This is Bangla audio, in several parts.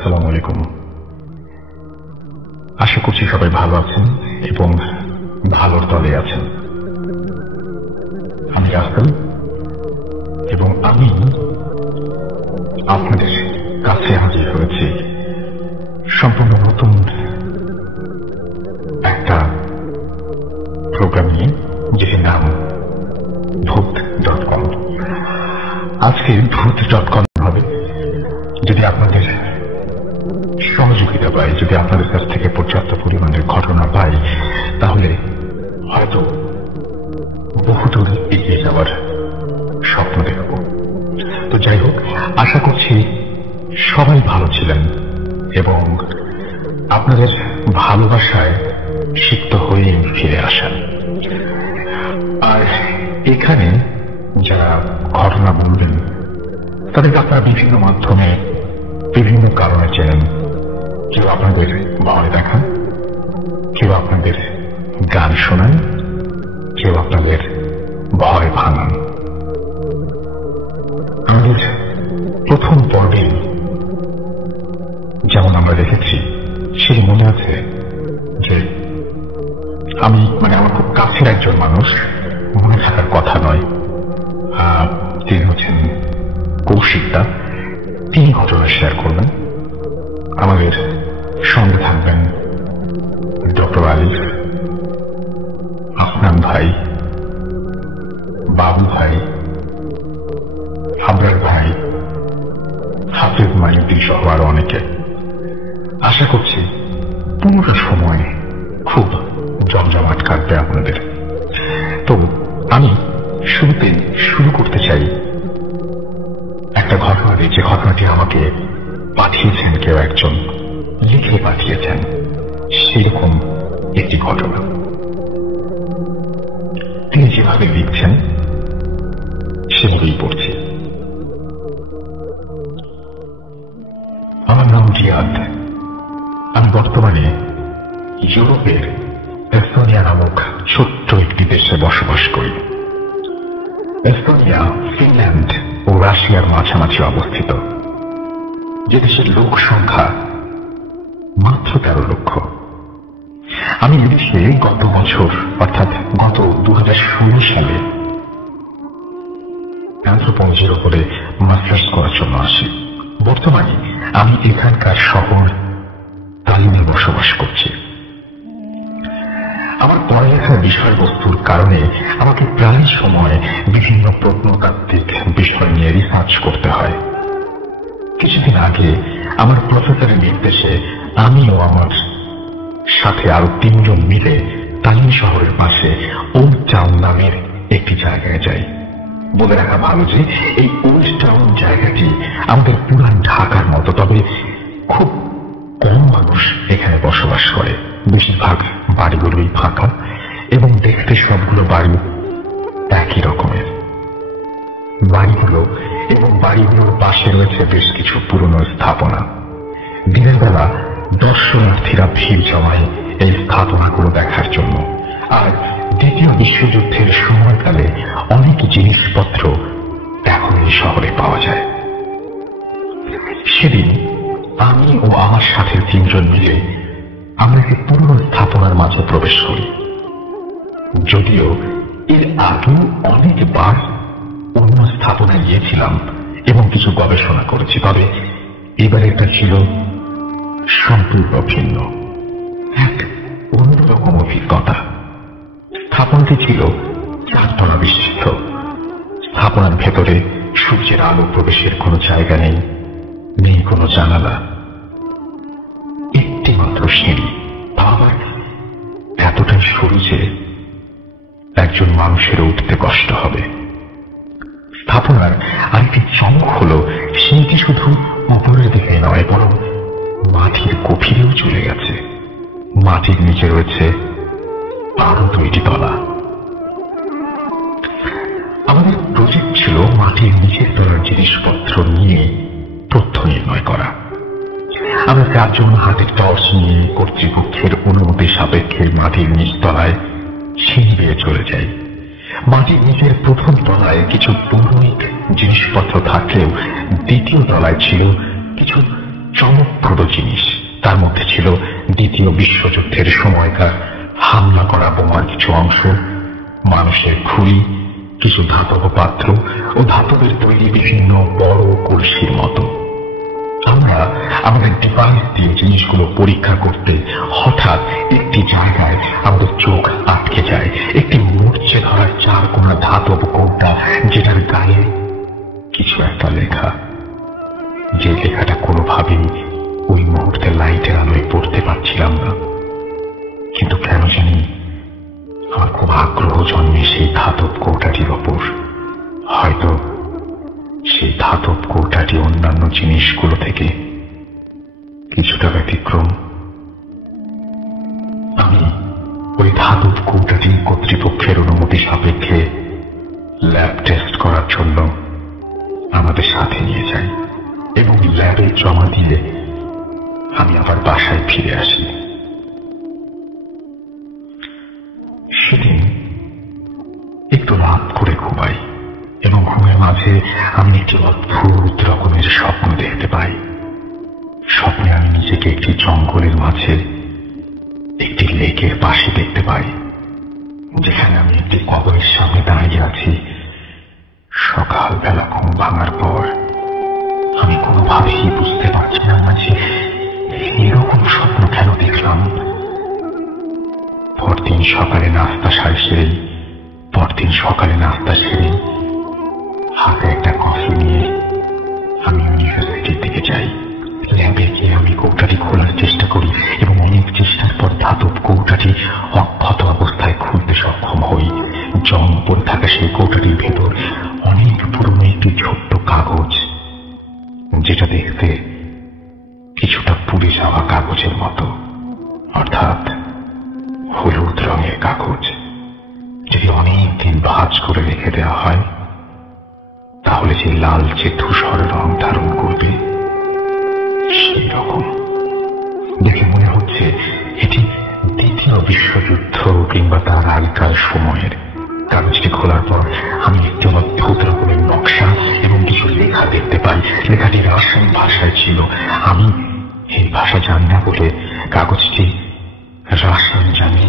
আসসালামু আলাইকুম। আশা করছি সবাই ভালো আছেন এবং ভালোর দলে আছেন। আমি রাসেল এবং আমি আপনাদের কাছে হাজির হয়েছি সম্পূর্ণ নতুন একটা প্রোগ্রাম নিয়ে, যেটির নাম ভূত.কম। আজকে ভূত.কম হবে, যদি আপনাদের সহযোগিতা পাই, যদি আপনাদের কাছ থেকে পর্যাপ্ত পরিমাণের ঘটনা পাই, তাহলে হয়তো বহুদূর এগিয়ে যাওয়ার স্বপ্ন দেখব। তো যাই হোক, আশা করছি সবাই ভালো ছিলেন এবং আপনাদের ভালোবাসায় সিক্ত হয়ে ফিরে আসেন। আর এখানে যারা ঘটনা বলবেন তাদেরকে আপনারা বিভিন্ন মাধ্যমে বিভিন্ন কারণে চেনেন। কেউ আপনাদের ভয় দেখান, কেউ আপনাদের গান শোনান, কেউ আপনাদের ভয় ভাঙান। আমাদের প্রথম পর্বে যেমন আমরা দেখেছি, সেটি মনে আছে যে আমি আমার খুব কাছের একজন মানুষ, মনে থাকার কথা নয়, তিনি হচ্ছেন কৌশিকদা। তিনি ঘটনা শেয়ার করবেন। আমাদের সঙ্গে থাকবেন ডক্টর আলিফ, আফনান ভাই, বাবু ভাই, আবরার ভাই, হাফিজ মাইনুদ্দিন সহ আরো অনেকে। আশা করছি পুরো সময় খুব জমজমাট কাটবে আপনাদের। তো আমি শুরুতে শুরু করতে চাই একটা ঘটনা দিয়ে, যে ঘটনাটি আমাকে পাঠিয়েছেন কেউ একজন, লিখে পাঠিয়েছেন সেরকম একটি ঘটনা। তিনি যেভাবে লিখছেন সেভাবেই পড়ছি। আমার নাম জিয়াদ। আমি বর্তমানে ইউরোপের এস্তোনিয়া নামক ছোট্ট একটি দেশে বসবাস করি। এস্তোনিয়া ফিনল্যান্ড ও রাশিয়ার মাঝামাঝি অবস্থিত, যে দেশের লোক সংখ্যা মাত্র 13 লক্ষ। আমি এদেশে গত বছর অর্থাৎ গত 2016 সালে অ্যানথ্রোপোলজির উপরে মাস্টার্স করার জন্য আসি। বর্তমানে আমি এখানকার শহর তালিমে বসবাস করছি। আমার পড়ালেখার বিষয়বস্তুর কারণে আমাকে প্রায় সময় বিভিন্ন প্রত্নতাত্ত্বিক বিষয় নিয়ে রিসার্চ করতে হয়। কিছুদিন আগে আমার প্রফেসরের নির্দেশে আমি ও আমার সাথে আরো 3 জন মিলে তালিম শহরের পাশে ওল্ড টাউন নামের একটি জায়গায় যাই। বলে রাখা ভালো যে এই ওল্ড টাউন জায়গাটি আমাদের পুরান ঢাকার মতো, তবে খুব কম মানুষ এখানে বসবাস করে। বেশিরভাগ বাড়িগুলোই ফাঁকা এবং দেখতে সবগুলো বাড়ি একই রকমের। বাড়িগুলোর পাশে রয়েছে বেশ কিছু পুরনো স্থাপনা। দিনের বেলা দর্শনার্থীরা ভিড় জমায় এই স্থাপনাগুলো দেখার জন্য। আর দ্বিতীয় বিশ্বযুদ্ধের সময়কালে অনেক জিনিসপত্র এখন এই শহরে পাওয়া যায়। সেদিন আমি ও আমার সাথে 3 জন মিলে আমরা একটি পুরনো স্থাপনার মাঝে প্রবেশ করি। যদিও এর আগে অনেকবার অন্য স্থাপনায় গিয়েছিলাম এবং কিছু গবেষণা করেছি, তবে এবার এটা ছিল সম্পূর্ণ ভিন্ন, এক অন্যরকম অভিজ্ঞতা। স্থাপনাটি ছিল 4 তলা বিশিষ্ট। স্থাপনার ভেতরে সূর্যের আলো প্রবেশের কোনো জায়গা নেই, নেই কোনো জানালা, একটি মাত্র সিঁড়ি। আবার এতটাই সরু যে একজন মানুষের উঠতে কষ্ট হবে। স্থাপনার আরেকটি চমক হল, সিঁড়িটি শুধু উপরের দিকে নয়, বরং মাটির গভীরেও চলে গেছে। মাটির নিচে রয়েছে আরো 2টি তলা। আমাদের প্রজেক্ট ছিল মাটির নিচের তলার জিনিসপত্র নিয়ে তথ্য নির্ণয় করা। আমরা 4 জন হাতে টর্চ নিয়ে কর্তৃপক্ষের অনুমতি সাপেক্ষে মাটির নিচতলায় সিঁড়ি বেয়ে চলে যাই। মাটির নিচের প্রথম তলায় কিছু পৌরাণিক জিনিসপত্র থাকলেও দ্বিতীয় তলায় ছিল কিছু চমকপ্রদ জিনিস। তার মধ্যে ছিল দ্বিতীয় বিশ্বযুদ্ধের সময়কার হামলা করা বোমার কিছু অংশ, মানুষের খুলি, কিছু ধাতব পাত্র ও ধাতবের তৈরি বিভিন্ন বড় কলসির মতো। আমরা আমাদের ডিভাইস দিয়ে জিনিসগুলো পরীক্ষা করতে হঠাৎ একটি জায়গায় আমাদের চোখ আটকে যায়। একটি মূর্ছে ধরা চারকোনা ধাতব কৌটা, যেটার গায়ে কিছু একটা লেখা, যে লেখাটা কোনোভাবেই ওই মুহূর্তে লাইটের আলোয় পড়তে পারছিলাম না। কিন্তু কেন জানি আমার খুব আগ্রহ জন্মে সেই ধাতব কৌটাটির ওপর। হয়তো সেই ধাতব কৌটাটি অন্যান্য জিনিসগুলো থেকে কিছুটা ব্যতিক্রম। আমি ওই ধাতব কৌটাটি কর্তৃপক্ষের অনুমতি সাপেক্ষে ল্যাব টেস্ট করার জন্য আমাদের সাথে নিয়ে যাই এবং ল্যাবে জমা দিয়ে আমি আবার বাসায় ফিরে আসি। সেদিন একটু রাত করে ঘুমাই এবং ঘুমের মাঝে আমি একটি অদ্ভুত রকমের স্বপ্ন দেখতে পাই। স্বপ্নে আমি নিজেকে একটি জঙ্গলের মাঝে একটি লেকের পাশে দেখতে পাই, যেখানে আমি একটি কবরের সামনে দাঁড়িয়ে আছি। সকালবেলা ঘুম ভাঙার পর আমি কোনোভাবেই বুঝতে পারছিলাম না যে এরকম স্বপ্ন কেন দেখলাম। পরদিন সকালে নাস্তা সেরে হাতে একটা কফি নিয়ে আমি ইউনিভার্সিটির দিকে যাই। ল্যাবে গিয়ে আমি কৌটাটি খোলার চেষ্টা করি এবং অনেক চেষ্টার পর ধাতব কৌটাটি অক্ষত অবস্থায় খুলতে সক্ষম হই। জং পড়ে থাকা সেই কৌটাটির ভেতর অনেক পুরনো একটি ছোট্ট কাগজ, যেটা দেখতে কিছুটা পুড়ে যাওয়া কাগজের মতো, অর্থাৎ হলুদ রঙের কাগজ। যদি অনেকদিন ভাঁজ করে রেখে দেওয়া হয় তাহলে যে লালচে ধূসর রং ধারণ করবে, সেই রকম। দেখে মনে হচ্ছে এটি দ্বিতীয় বিশ্বযুদ্ধ কিংবা তার আগেকার সময়ের। কাগজটি খোলার পর আমি একটি অদ্ভুত রকমের নকশা এবং কিছু লেখা দেখতে পাই। লেখাটি রাশিয়ান ভাষায় ছিল। আমি এই ভাষা জানি না বলে কাগজটি রাশিয়ান জানি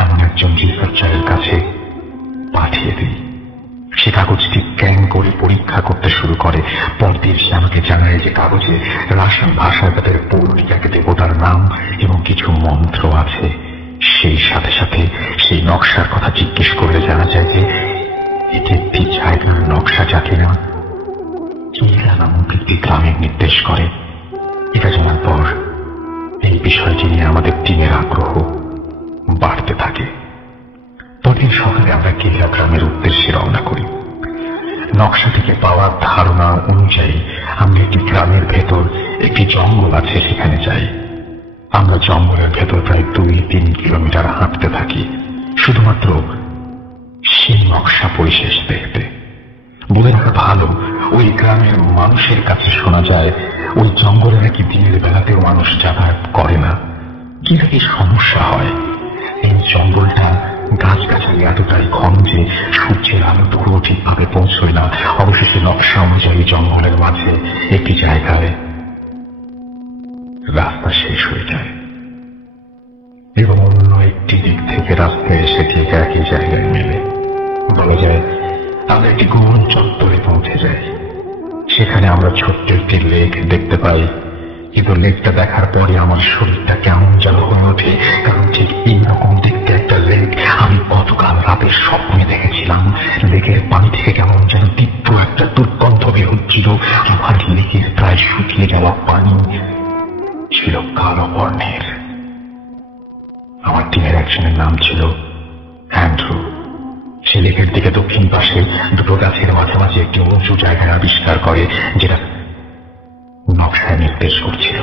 এমন একজন রিসার্চারের কাছে পাঠিয়ে দিই। সে কাগজটি স্ক্যান করে পরীক্ষা করতে শুরু করে। পরদিন সে আমাকে জানায় যে কাগজে রাশিয়ান ভাষায় তাদের পৌরিকাকে দেবতার নাম এবং কিছু মন্ত্র আছে। সেই সাথে সাথে সেই নকশার কথা জিজ্ঞেস করলে জানা যায় যে এটি একটি জায়গার নকশা, যাকে না চিলা নামক একটি গ্রামের নির্দেশ করে। এটা জানার পর এই বিষয়টি নিয়ে আমাদের টিমের আগ্রহ বাড়তে থাকে। পরদিন সকালে আমরা কিলা গ্রামের উদ্দেশ্যে রওনা করি। নকশা থেকে পাওয়া ধারণা অনুযায়ী আমরা একটি গ্রামের ভেতর একটি জঙ্গল আছে, সেখানে যাই। আমরা জঙ্গলের ভেতর প্রায় 2-3 কিলোমিটার হাঁটতে থাকি, শুধুমাত্র সেই নকশা পরিশেষ দেখতে। বলে রাখা ভালো, ওই গ্রামের মানুষের কাছে শোনা যায় ওই জঙ্গলে নাকি দিনের বেলাতেও মানুষ যাতায়াত করে না। কি নাকি সমস্যা হয়। এই জঙ্গলটা গাছগাছালি এতটাই ঘন যে সূর্যের আলোটুকু ঠিকভাবে পৌঁছয় না। অবশেষে নকশা অনুযায়ী জঙ্গলের মাঝে একটি জায়গায় রাস্তা শেষ হয়ে যায় এবং অন্য একটি দিক থেকে রাস্তায় এসে ঠিক একই জায়গায় মেলে। বলা যায় আমরা একটি গোল চত্বরে পৌঁছে যাই। সেখানে আমরা ছোট্ট একটি লেক দেখতে পাই। কিন্তু লেকটা দেখার পরে আমার শরীরটা কেমন যেন হয়ে ওঠে, কারণ ঠিক এইরকম দেখতে একটা লেক আমি গতকাল রাতে স্বপ্নে দেখেছিলাম। লেকের পানি থেকে কেমন যেন তীব্র একটা দুর্গন্ধ বের হচ্ছিল। আমার লেকের প্রায় শুকিয়ে যাওয়া পানি ছিল কালো বর্ণের। আমার টিমের একজনের নাম ছিল অ্যান্ড্রু। সে লেকের দিকে দক্ষিণ পাশে দুটো গাছের মাঝামাঝি একটি উঁচু জায়গায় আবিষ্কার করে, যেটা নকশায় নির্দেশ করছিল।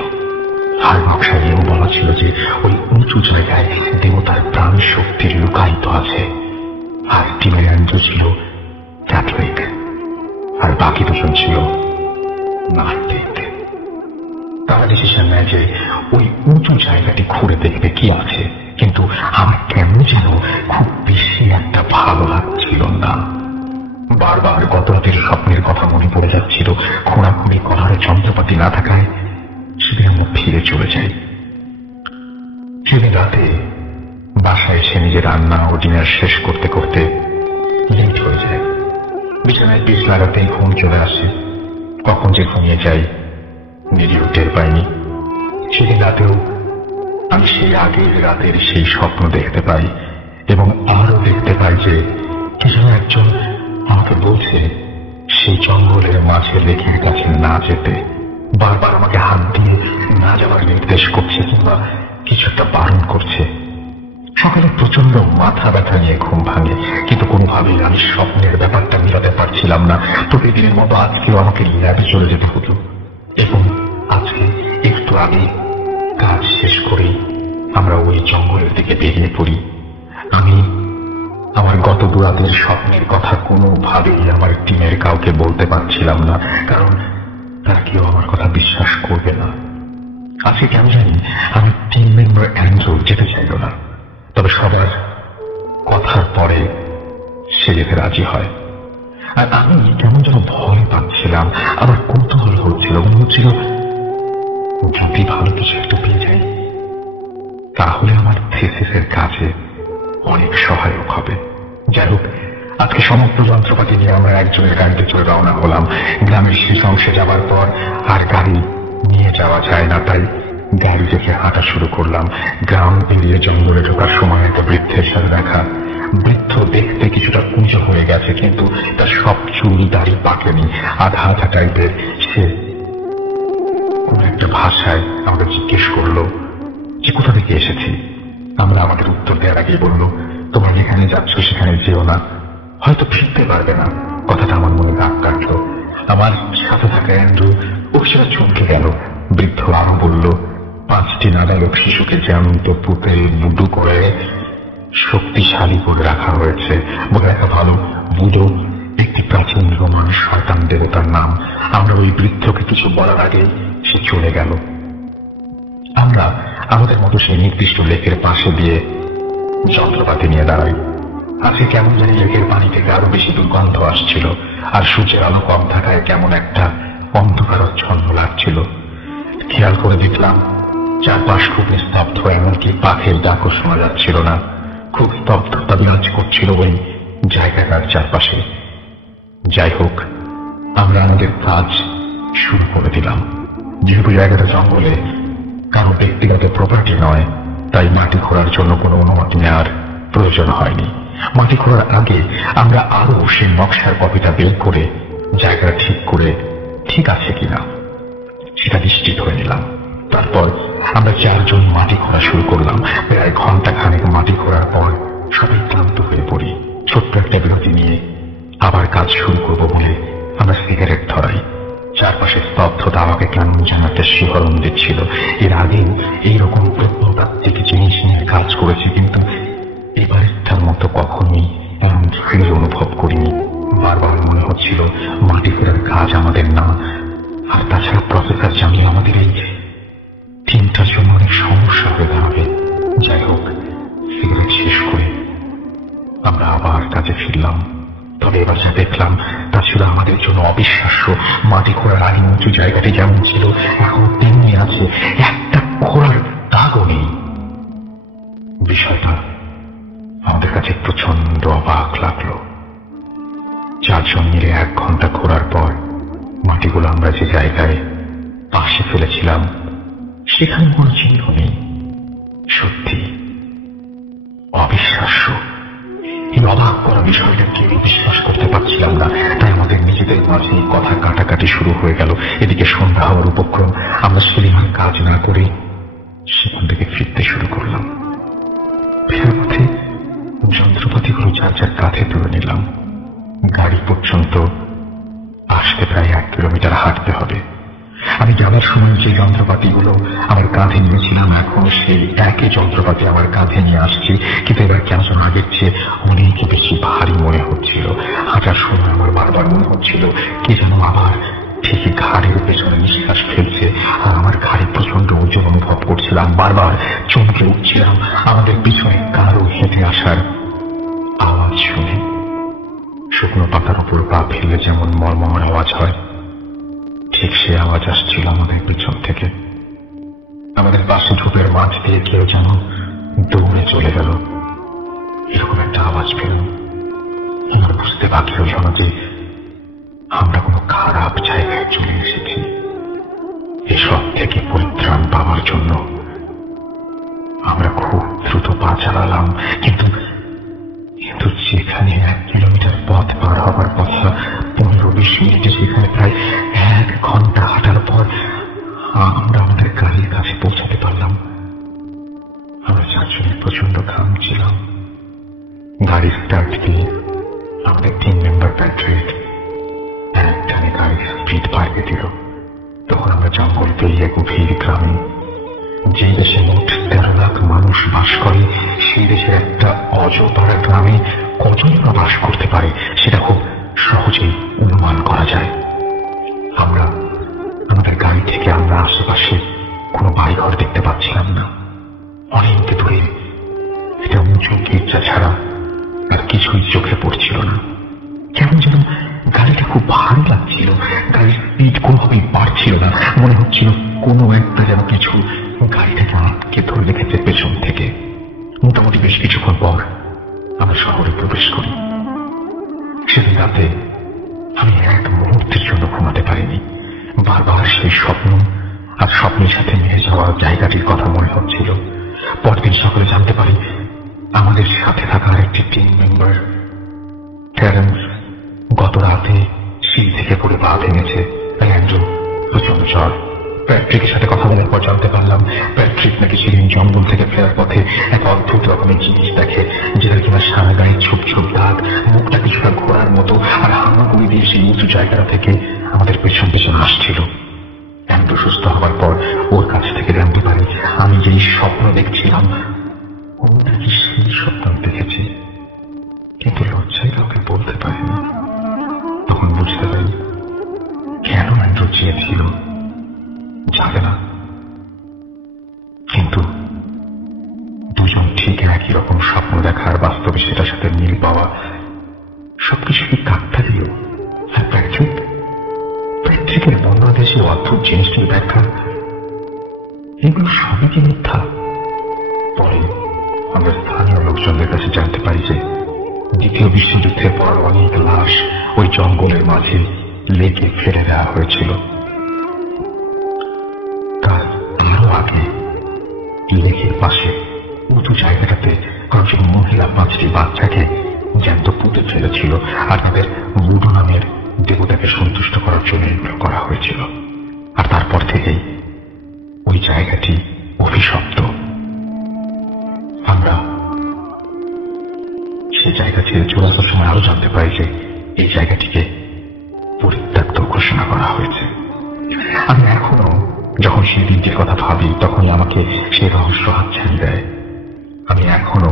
আর নকশায় এও বলা ছিল যে ওই উঁচু জায়গায় দেবতার প্রাণ শক্তির লুকায়িত আছে। আর টিমের অ্যান্ড্রু ছিল ক্যাথলিক, আর বাকি দুজন ছিল নাস্তিক। তারা ডিসিশন নেয় যে ওই উঁচু জায়গাটি ঘুরে দেখবে কি আছে, কিন্তু আমার কেমন যেন খুব বেশি একটা ভালো লাগছিল না। বারবার গত রাতের স্বপ্নের কথা মনে পড়ে যাচ্ছিল। খোঁড়াখুড়ি করার যন্ত্রপাতি না থাকায় সেদিন আমরা ফিরে চলে যাই। সেদিন রাতে বাসায় এসে নিজের রান্না ও ডিনার শেষ করতে করতে লেট হয়ে যায়। বিছানায় পিস লাগাতেই ঘুম চলে আসে। কখন যে ঘুমিয়ে যাই নিজেও টের পাইনি। সেদিন রাতেও আমি সেই আগের রাতের সেই স্বপ্ন দেখতে পাই এবং আরো দেখতে পাই যে কে যেন একজন আমাকে বলছে সেই জঙ্গলের মাঝে লেকের কাছে না যেতে, বারবার আমাকে হাত দিয়ে না যাওয়ার নির্দেশ করছে কিংবা কিছু একটা বারণ করছে। সকালে প্রচন্ড মাথা ব্যথা নিয়ে ঘুম ভাঙে, কিন্তু কোনোভাবেই আমি স্বপ্নের ব্যাপারটা মিলাতে পারছিলাম না। প্রতিদিনের মতো আজকেও আমাকে ল্যাবে চলে যেতে হতো এবং আজকে একটু আগে কাজ শেষ করেই আমরা ওই জঙ্গলের দিকে বেরিয়ে পড়ি। আমি আমার গত দুরাতের স্বপ্নের কথা কোনোভাবেই আমার টিমের কাউকে বলতে পারছিলাম না, কারণ তারা কেউ আমার কথা বিশ্বাস করবে না। আজকে কেন জানি আমার টিম মেম্বার অ্যান্ড্রু যেতে চাইল না, তবে সবার কথার পরে সে যেতে রাজি হয়। আর আমি কেমন যেন ভয় পাচ্ছিলাম, আমার কৌতূহল হচ্ছিল, মনে হচ্ছিল যদি ভালো কিছু একটু পেয়ে যাই তাহলে আমার থিসিসের কাজে অনেক সহায়ক হবে। যাই হোক, আজকে সমস্ত যন্ত্রপাতি নিয়ে আমরা একজনের গাড়িতে চলে রওনা হলাম। গ্রামের শেষ অংশে যাওয়ার পর আর গাড়ি নিয়ে যাওয়া যায় না, তাই গাড়ি থেকে হাঁটা শুরু করলাম। গ্রাম পেরিয়ে জঙ্গলে ঢোকার সময় একটা বৃদ্ধের সাথে দেখা। বৃদ্ধ দেখতে কিছুটা কুঁজো হয়ে গেছে, কিন্তু তার সব চুল দাড়ি পাকেনি, আধা আধা টাইপের। সে কোন একটা ভাষায় আমাকে জিজ্ঞেস করলো যে কোথা থেকে এসেছি। আমরা আমাদের উত্তর দেওয়ার আগেই বলল, তোমরা যেখানে যাচ্ছ সেখানে যেও না, হয়তো ফিরতে পারবে না। কথাটা আমার মনে দাগ কাটলো। আমার সাথে থাকা অ্যান্ড্রু ও সেটা চমকে গেল। বৃদ্ধ আরো বলল, 5টি নাবালক শিশুকে জ্যান্ত পুঁতে বুডু করে শক্তিশালী করে রাখা হয়েছে। বলে রাখা ভালো, বুডো একটি প্রাচীন রোমান শয়তান দেবতার নাম। আমরা ওই বৃদ্ধকে কিছু বলার আগে সে চলে গেল। আমরা আমাদের মতো সেই নির্দিষ্ট লেকের পাশে দিয়ে যন্ত্রপাতি নিয়ে দাঁড়াই। আজকে কেমন জানি লেকের পানি থেকে আরো বেশি দুর্গন্ধ আসছিল, আর সূর্যের আলো কম থাকায় কেমন একটা অন্ধকারচ্ছন্ন লাগছিল। খেয়াল করে দেখলাম চারপাশ খুব স্তব্ধ, এমনকি পাখির ডাকও শোনা যাচ্ছিল না। খুব স্তব্ধতা বিরাজ করছিল ওই জায়গাটার চারপাশে। যাই হোক, আমরা আমাদের কাজ শুরু করে দিলাম। যেহেতু জায়গাটা জঙ্গলে, কারো ব্যক্তিগত প্রপার্টি নয়, তাই মাটি খোঁড়ার জন্য কোনো অনুমতি নেওয়ার প্রয়োজন হয়নি। মাটি খোঁড়ার আগে আমরা আরো সেই নকশার কপিটা বের করে জায়গাটা ঠিক করে ঠিক আছে কিনা সেটা নিশ্চিত হয়ে নিলাম। তারপর আমরা 4 জন মাটি খোঁড়া শুরু করলাম। প্রায় ঘন্টা খানেক মাটি খোঁড়ার পর সবাই ক্লান্ত হয়ে পড়ি। ছোট্ট একটা বিরতি নিয়ে আবার কাজ শুরু করব বলে আমরা সিগারেট ধরাই। চারপাশে স্তব্ধতা আমাকে কেমন যেন একটা শিহরণ দিচ্ছিল। এর আগেও এইরকম প্রত্নতাত্ত্বিক জিনিস নিয়ে কাজ করেছি, কিন্তু এবারেরটার মতো কখনোই এমন ফিল অনুভব করিনি। বারবার মনে হচ্ছিল মাটি ফেরার কাজ আমাদের না। আর তাছাড়া প্রফেসর জামিল আমাদের এই টিমটার জন্য অনেক সমস্যা হয়ে দাঁড়াবে। যাই হোক, সিগারেট শেষ করে আমরা আবার কাজে ফিরলাম। তবে এবার যা দেখলাম তা ছিল আমাদের জন্য অবিশ্বাস্য। মাটি খোঁড়ার আগে উঁচু জায়গাটি যেমন ছিল এখন তেমনি আছে, একটা খোঁড়ার দাগও নেই। বিষয়টা আমাদের কাছে প্রচন্ড অবাক লাগলো। 4 জন মিলে 1 ঘন্টা খোঁড়ার পর মাটিগুলো আমরা যে জায়গায় পাশে ফেলেছিলাম সেখানে কোনো চিহ্ন নেই। সত্যি অবিশ্বাস্য। এই অবাক করা বিষয়টা কেউ বিশ্বাস করতে পারছিলাম না, তাই আমাদের নিজেদের মাঝে কথা কাটাকাটি শুরু হয়ে গেল। এদিকে সন্ধ্যা হওয়ার উপক্রম। আমরা সেলিমার কাজ না করে সেখান থেকে ফিরতে শুরু করলাম। ফেরার পথে যন্ত্রপাতিগুলো যার যার কাঁধে তুলে নিলাম। গাড়ি পর্যন্ত আসতে প্রায় 1 কিলোমিটার হাঁটতে হবে। আমি যাবার সময় যে যন্ত্রপাতিগুলো আমার কাঁধে নিয়েছিলাম এখন সেই একই যন্ত্রপাতি আমার কাঁধে নিয়ে আসছি, কিন্তু এবার কেন যেন আগের চেয়ে অনেক বেশি ভারী মনে হচ্ছিল। হাঁটার সময় আমার বারবার মনে হচ্ছিল কে যেন আবার ঠিকই ঘাড়ের পেছনে নিঃশ্বাস ফেলছে, আর আমার ঘাড়ে প্রচন্ড ওজন অনুভব করছিলাম। বারবার চমকে উঠছিলাম আমাদের পিছনে কারো হেঁটে আসার আওয়াজ শুনে। শুকনো পাতার উপর পা ফেললে যেমন মর্মর আওয়াজ হয়, ঠিক সে আওয়াজ আসছিল আমাদের পিছন থেকে। আমাদের পাশে ঝোপের মাঝ দিয়ে কেউ যেন দৌড়ে চলে গেল, এরকম একটা আওয়াজ পেলাম। আমার বুঝতে বাকি হইল না যে আমরা কোনো খারাপ জায়গায় চলে এসেছি। এসব থেকে পরিত্রাণ পাওয়ার জন্য আমরা খুব দ্রুত পা চালালাম, কিন্তু যেখানে 1 কিলোমিটার পথ পার হবার কথা 15-20 মিনিটে, সেখানে প্রায় 1 ঘন্টা হাঁটার পর আমরা আমাদের গাড়ির কাছে পৌঁছাতে পারলাম। আমরা 4 জনে প্রচন্ড ঘামছিলাম। গাড়ি স্টার্ট দিয়ে আমাদের 3 মেম্বার প্যাট্রিক একটানে গাড়ির স্পিড বাড়িয়ে দিল। তখন আমরা জঙ্গল পেরিয়ে গভীর গ্রামে, যে দেশে মোট 13 লাখ মানুষ বাস করে, সেই দেশের একটা অজপাড়া গ্রামে কজন বাস করতে পারে সেটা খুব সহজেই অনুমান করা যায়। আমাদের গাড়ি থেকে আমরা আশেপাশে কোনো বাড়িঘর দেখতে পাচ্ছিলাম না। অনেক দূরে এটা উঁচু গির্জা ছাড়া আর কিছুই চোখে পড়ছিল না। কেমন যেন গাড়িটা খুব ভারী লাগছিল, গাড়ির স্পিড কোনোভাবেই বাড়ছিল না। মনে হচ্ছিল কোনো একটা যেন কিছু গাড়িটাকে আটকে ধরে রেখেছে পেছন থেকে। মোটামুটি বেশ কিছুক্ষণ পর আমরা শহরে প্রবেশ করি। সেদিন রাতে আমি 1 মুহূর্তের জন্য ঘুমাতে পারিনি। বারবার সেই স্বপ্ন আর স্বপ্নের সাথে মিলে যাওয়া জায়গাটির কথা মনে হচ্ছিল। পরদিন সকালে জানতে পারি আমাদের সাথে থাকা আরেকটি টিম মেম্বার টেরেন্স গত রাতে সিঁড়ি থেকে পড়ে পা ভেঙেছে। অ্যান্ড্রু প্রচন্ড জ্বর। প্যাট্রিকের সাথে কথা বলার পর জানতে পারলাম প্যাট্রিক নাকি সেদিন জঙ্গল থেকে ফেরার পথে এক অদ্ভুত রকমের জিনিস দেখে, যেটা কিনা সারা গায়ে ছোপ ছোপ দাগ, মুখটা কিছুটা ঘোরার মতো, আর হামাগুড়ি দিয়ে সেই উঁচু জায়গাটা থেকে আমাদের পেছন পেছন আসছিল। অ্যান্ড্রু সুস্থ হবার পর ওর কাছ থেকে জানতে পারি আমি যেই স্বপ্ন দেখছিলাম ও নাকি সেই স্বপ্ন দেখেছে, কিন্তু লজ্জায় কাউকে বলতে পারিনি। তখন বুঝতে পারি কেন অ্যান্ড্রু চেয়েছিল জানে না, কিন্তু দুজন ঠিক একই রকম স্বপ্ন দেখার, বাস্তবে সেটার সাথে মিল পাওয়া, সবকিছু কি কাকতালীয়? আর প্যাট্রিকের বন্যদেশে অদ্ভুত জিনিসটির ব্যাখ্যা, এগুলো সবই কি মিথ্যা? পরে আমরা স্থানীয় লোকজনদের কাছে জানতে পারি যে 2য় বিশ্বযুদ্ধের পর অনেক লাশ ওই জঙ্গলের মাঝে লেকে ফেলে দেওয়া হয়েছিল। তার আরো আগে লেকের পাশে উঁচু জায়গাটাতে কয়েকজন মহিলা 5টি বাচ্চাকে জ্যান্ত পুঁতে ফেলেছিল, আর তাদের বুডু নামের দেবতাকে সন্তুষ্ট করার জন্য এগুলো করা হয়েছিল। আর তারপর থেকেই ওই জায়গাটি অভিশপ্ত। আমরা সেই জায়গা ছেড়ে চলে আসার সময় আরো জানতে পারি যে এই জায়গাটিকে পরিত্যক্ত ঘোষণা করা হয়েছে। আমি এখনো যখন সেই দিনটির কথা ভাবি তখনই আমাকে সেই রহস্য হাতছানি দেয়। আমি এখনো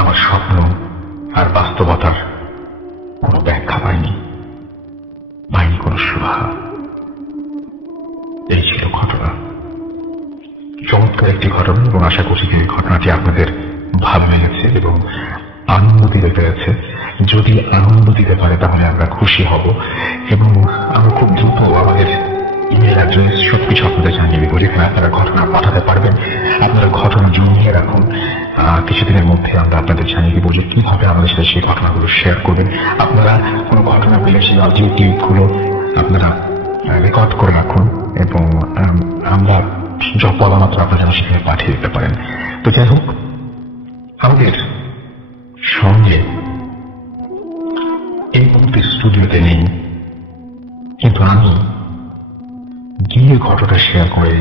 আমার স্বপ্ন আর বাস্তবতার কোনো ব্যাখ্যা পাইনি কোনো সুরাহা। এই ছিল ঘটনা, চমৎকার একটি ঘটনা, এবং আশা করছি যে ঘটনাটি আপনাদের ভালো লেগেছে এবং আনন্দ দিতে পেরেছে। যদি আনন্দ দিতে পারে তাহলে আমরা খুশি হব, এবং আমরা খুব দ্রুত আমাদের ইমেল অ্যাড্রেস সবকিছু আপনাদের জানিয়ে দেবো, যেখানে আপনারা ঘটনা পাঠাতে পারবেন। আপনারা ঘটনা জমিয়ে রাখুন, কিছুদিনের মধ্যে আমরা আপনাদের জানিয়ে দেবো যে কিভাবে আমাদের সাথে সেই ঘটনাগুলো শেয়ার করবেন। আপনারা কোনো ঘটনা পেলে সেই অডিও ক্লিপগুলো আপনারা রেকর্ড করে রাখুন, এবং আমরা বলা মাত্র আপনারা যেন সেখানে পাঠিয়ে দিতে পারেন। তো যাই হোক, আমাদের সঙ্গে এই মুহূর্তে স্টুডিওতে নেই, কিন্তু আমি গিয়ে ঘটনা শেয়ার করে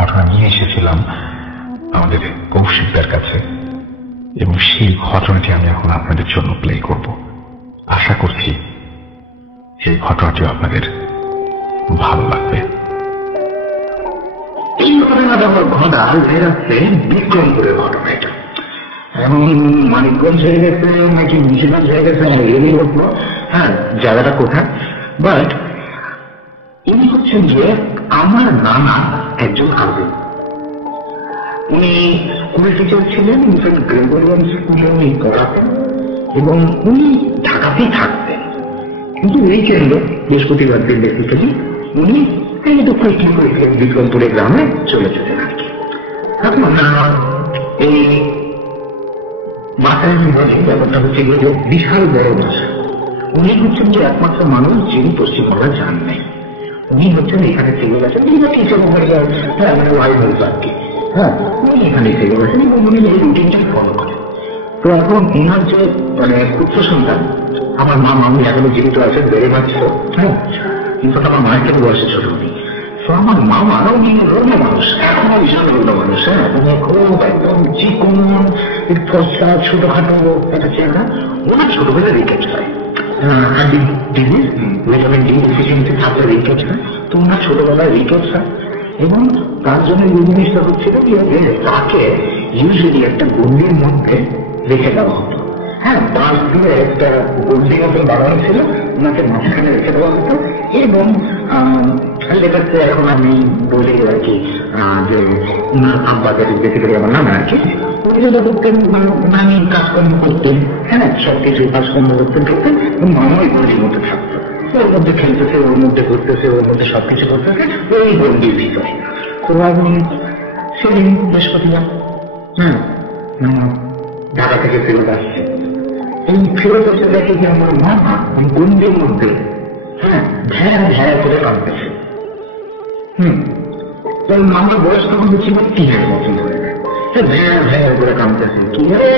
ঘটনা নিয়ে এসেছিলাম আমাদের কৌশিকদার কাছে, এবং সেই ঘটনাটি আমি এখন আপনাদের জন্য প্লে করব। আশা করছি এই ঘটনাটিও আপনাদের ভালো লাগবে। এই ঘটনাটা আমার ঘটা যাচ্ছে বিক্রমপুরের ঘটনা। এটা এমন মানিকগঞ্জ হয়ে গেছে নাকি মুন্সিগঞ্জ হয়ে গেছে এরই ঘটনা। হ্যাঁ, জায়গাটা কোথায়? বাট ইনি হচ্ছেন যে আমার নানা একজন আর্মি। উনি স্কুল টিচার ছিলেন, সেন্ট গ্রেগরিয়ান স্কুলে উনি পড়াতেন, এবং উনি ঢাকাতেই থাকতেন। কিন্তু এই কেন্দ্র বৃহস্পতিবার দিন বেসিক্যালি উনি এই বিক্রমপুরে গ্রামে চলে যেতেন আর কি। এখন এই মাথায় বলি ব্যাপারটা হচ্ছে যে বিশাল বড় ভাষা। উনি হচ্ছেন যে একমাত্র মানুষ যিনি পশ্চিমবঙ্গে যান নাই। উনি হচ্ছেন এখানে থেকে গেছেন, হ্যাঁ উনি এখানে থেকে গেছেন এবং উনি এই রুটিনটাই ফলো করেন। তো এখন এনার যে মানে পুত্র সন্তান, আমার মা মামি এখনো জীবিত আছেন, বেড়ে মারছিল, হ্যাঁ কিন্তু আমার মায়ের থেকে বয়সে ছোট উনি। তো আমার মামা উনি রোগ মানুষ, এখনো বিশাল রোগ মানুষ, হ্যাঁ উনি খুব একদম চিকন ফসা ছোটখাটো একটা চেহারা। ওনার ছোটবেলায় রিকেট হয়, ভিটামিন ডি ডেফিসিয়েন্সি থাকলে রিকেট হয়। তো ওনার ছোটবেলায় রিকেট হয় এবং তার জন্য এই জিনিসটা হচ্ছিল যে তাকে ইউজুয়ালি একটা গন্ডির মধ্যে রেখে দেওয়া হতো, হ্যাঁ বাঁশ দিয়ে একটা গন্ডির মতো বানানো ছিল, ওনাকে মাঝখানে রেখে দেওয়া হতো। এবং সেক্ষেত্রে এখন আমি বলি আর কি যে ওনার আব্বাকে বেশি করে আমার নাম আর কি উনি যেটা করতেন নানি কাজকর্ম করতেন, হ্যাঁ সবকিছু কাজকর্ম করতেন করতেন, মামাই গন্ডির মধ্যে থাকতো, ওর মধ্যে খেলতেছে, ওর মধ্যে ঘুরতেছে, ওর মধ্যে সবকিছু করতেছে ওই গন্ডির ভিতরে। তো আমি সেদিন বৃহস্পতিবার হ্যাঁ ঢাকা থেকে ফেরত আসছে, এই ফেরত এসে দেখে যে আমার মা গন্ডির মধ্যে হ্যাঁ ভ্যাঁ ভ্যাঁ করে কাঁদতেছে। মামার বয়স তখন ছিল 3 বছর ধরে, ভ্যাঁ ভ্যাঁ করে কাঁদতেছে। কি রে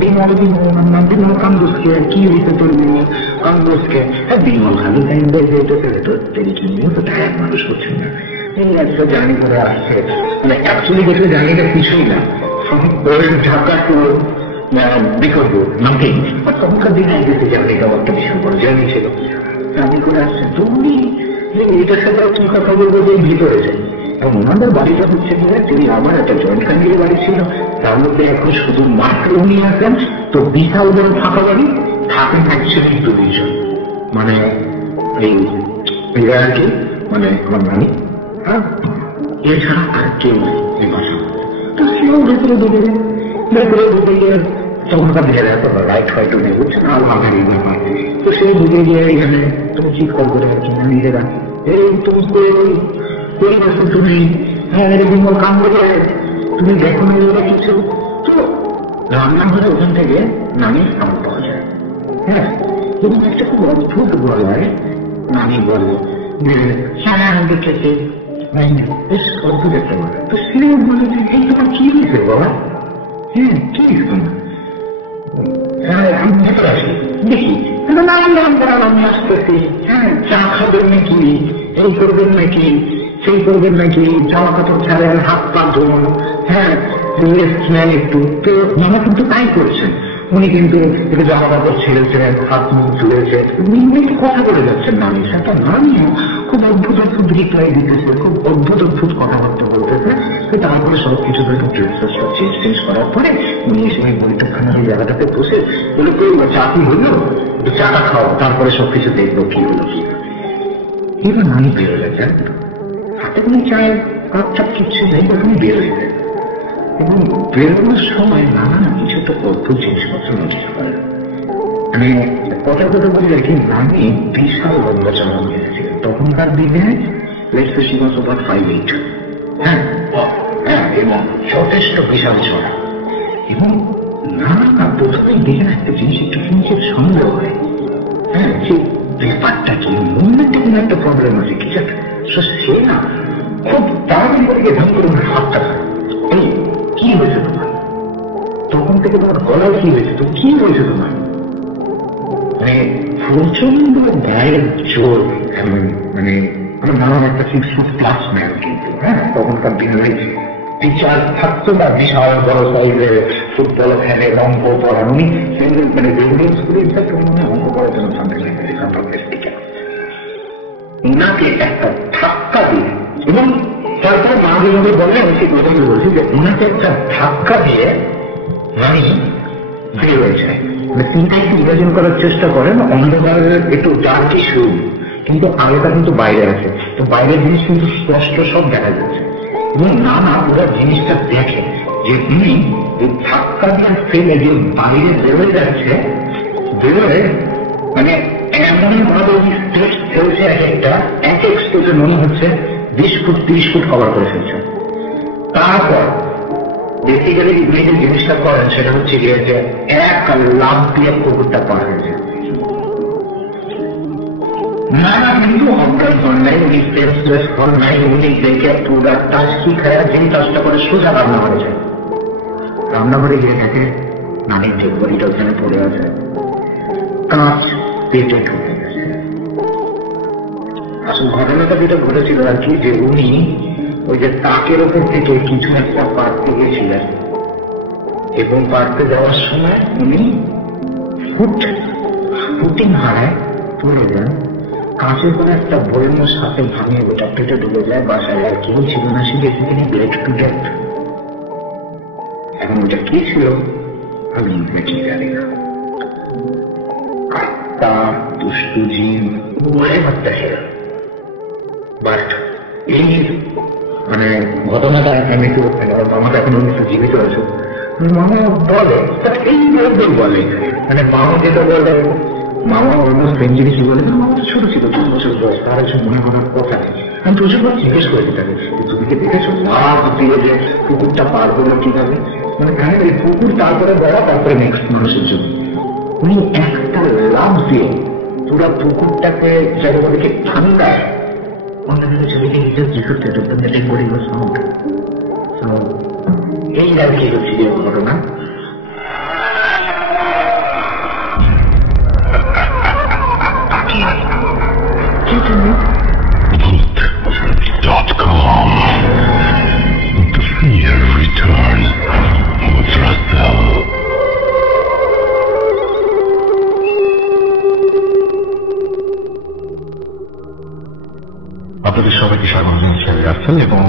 বিমল বিমল বিমল কান্দুসকে, কি হয়েছে তোর বিমল কান্দুসকে? হ্যাঁ বিমল খালি তো টায়ার মানুষ হচ্ছে না, এই একটা জার্নি করে আসছে। মানে অ্যাকচুয়ালি দেখলে জার্নিটা কিছুই না, ঢাকা টু বিকল্পুর নামতেই তখনকার দিনে গেছে জার্নিটা একটা বিশাল বড় জার্নি ছিল। জার্নি করে আসছে তুমি এটার সাথে তুমি কথা বলবো যে ভিতরে যাই। এবং ওনাদের বাড়িটা হচ্ছে যদি আমার একটা জয়েন্ট ফ্যামিলি বাড়ি ছিল, তার মধ্যে এখন শুধু মাত্র উনি আসেন। তো বিশাল বড় ফাঁকা বাড়ি, থাকেন অ্যাকচুয়ালি 2 জন, মানে এই আর কি মানে আমার নানি, হ্যাঁ এছাড়া আর কেউ নেই এই বাসা। তো সেও ভেতরে ঢুকে যায়, ভেতরে ঢুকে গিয়ে তখনকার ভেবে এত রাইট হয়তো নেই বুঝছে না, ভাঙারি ব্যাপার। তো সে ঢুকে গিয়ে এখানে তুমি চিৎকার করে রাখছো না নিজেরা, এই তুমি পরিবেশ তুমি হ্যাঁ বিমল কাম করে তুমি দেখো না কিছু। তো রান্নাঘরে ওখান থেকে নানি আমার পাওয়া যায়, হ্যাঁ এবং একটা খুব অদ্ভুত বলায় নানি বলবো সারা দেখেছে বেশ অদ্ভুত একটা বলা। তো সে বলে যে এই তোমার কি হয়েছে বাবা? হ্যাঁ কি হয়েছে? হ্যাঁ আমি ভেতরে আসি দেখি আমি আসতেছি, হ্যাঁ চা খাবেন নাকি, এই করবেন নাকি, সেই করবেন নাকি, জামা কাপড় ছাড়েন, হাত পা ধুন, হ্যাঁ রেস্ট নেন একটু। তো মামা কিন্তু তাই করছেন, উনি কিন্তু একটু জামা কাপড় ছেড়েছেন, হাত মুখ ধুয়েছেন, উনি কথা বলে যাচ্ছেন নানির সাথে। নানিও খুব অদ্ভুত অদ্ভুত রিপ্লাই দিতেছে, খুব অদ্ভুত অদ্ভুত কথাবার্তা বলতেছে। তারপরে সব কিছু চেঞ্জ করার পরে উনি এসে বৈঠকখানার ওই জায়গাটাতে বসে বলে করবো চাকরি হলো, চাটা খাও, তারপরে সবকিছু দেখবো কি হলো কি। এবার নানি বেরোলে যান, হাতে কোনো চায়ের কাপ চাপ কিচ্ছু নেই, তুমি বেরোয় যায়। এবং বেরোনোর সময় নানা কিছু একটা অদ্ভুত জিনিসপত্র নোটিস করে। মানে কথা কথা বলি আর কি, নানি বিশাল লম্বা চড়া মেরেছিলেন তখনকার দিনে, লেট 5'8", হ্যাঁ হ্যাঁ এবং যথেষ্ট বিশাল চড়া। এবং নানা প্রথমেই দেখে একটা জিনিস একটু জিনিসের সন্দেহ হয়, হ্যাঁ যে ব্যাপারটা কি মনের থেকে একটা প্রবলেম আছে কিছু একটা। সে না খুব তাড়াতাড়ি করে ধরে হাতটা খায়, এই কি হয়েছে তোমার? তখন থেকে তোমার গলায় কি হয়েছে, তো কি হয়েছে তোমার? মানে প্রচন্ড গায়ের জোর। মানে আমার নানার একটা 6 ফুট প্লাস ম্যান কিন্তু, হ্যাঁ তখনকার দিনে টিচার থাকতো না, বিশাল বড় সাইজের ফুটবল খেলে, অঙ্ক পড়ান উনি, মানে রেগুলার স্কুলে অঙ্ক পড়াতেন ওনাকে একটা ধাক্কা দিয়ে। এবং তারপর মা যেভাবে বলে আমি সেই কথা বলছি যে ওনাকে একটা ধাক্কা দিয়ে নানি বের হয়েছে। সিনটা একটু ইমাজিন করার চেষ্টা করেন, অন্ধকারের একটু ডার্ক ইস্যু, কিন্তু আলোটা কিন্তু বাইরে আছে, তো বাইরের জিনিস কিন্তু স্পষ্ট সব দেখা যাচ্ছে। এবং নানা ওরা জিনিসটা দেখে যে উনি এই ধাক্কা দিয়ে ফেলে যে বাইরে বেরোয় যাচ্ছে, বেরোয় মানে এমন ভাবে স্টেজ ফেলছে একটা, এক স্টেজে মনে হচ্ছে 20 ফুট 30 ফুট কভার করে ফেলছে। তারপর বেসিক্যালি আপনি যে জিনিসটা করেন সেটা হচ্ছে গিয়ে যে এক লাভ দিয়ে পুকুরটা পার হয়েছে। না না, কিন্তু অজ্ঞান হন নাই, উনি সেন্সলেস হন নাই, উনি দেখে পুরা টাচ কি খায় যেই টাচটা করে সোজা রান্নাঘরে যায়। রান্নাঘরে গিয়ে দেখে নানির ঠিক বডিটা ওখানে পড়ে আছে, কাঁচ পেটে ঢুকে গেছে। আসল ঘটনাটা যেটা ঘটেছিল আর কি, যে উনি ওই যে তাকের ওপর থেকে কিছু একটা পারতে গেছিলেন এবং পারতে যাওয়ার সময় উনি ফুটিং হারায় পড়ে যান। কাঁচের কোনো একটা বইয়ের সাথে ভাঙিয়ে গোটা পেটে ঢুকে যায়। বাসায় আর কেউ ছিল না, সে বেসিক্যালি ব্লেড টু ডেথ। এখন ওটা কি ছিল আমি বেঁচে জানি না। আত্মা, দুষ্টু জীব, বাট এই মানে ঘটনাটা আমি একটু মামাটা এখন উনি জীবিত আছে, মামা বলে এইভাবে বলে, মানে মামা যেটা বলে, মামা অলমোস্ট ইঞ্জিনিয়ার বলে, মামা ছোট ছিল 2 বছর বয়স, তার কিছু মনে করার কথা নেই। আমি প্রচুরবার জিজ্ঞেস করেছি তাকে, তুমি কি দেখেছো আর দিয়ে যে পুকুরটা পার করলো কিভাবে, মানে কাহিনী পুকুর তারপরে বড়, তারপরে নেক্সট মানুষের জন্য উনি একটা লাভ দিয়ে পুরা পুকুরটাকে যারা বলে কি ঠান্ডায় অন্যদের ছবিকে নিজের জিজ্ঞেস করতে যেটাই করে সাউন্ড। এই আর কি হচ্ছে যে ঘটনা। Voot.com. The fear returns with Russell. আপনাদের সবাইকে স্বাগত জানাচ্ছি রাসেল, এবং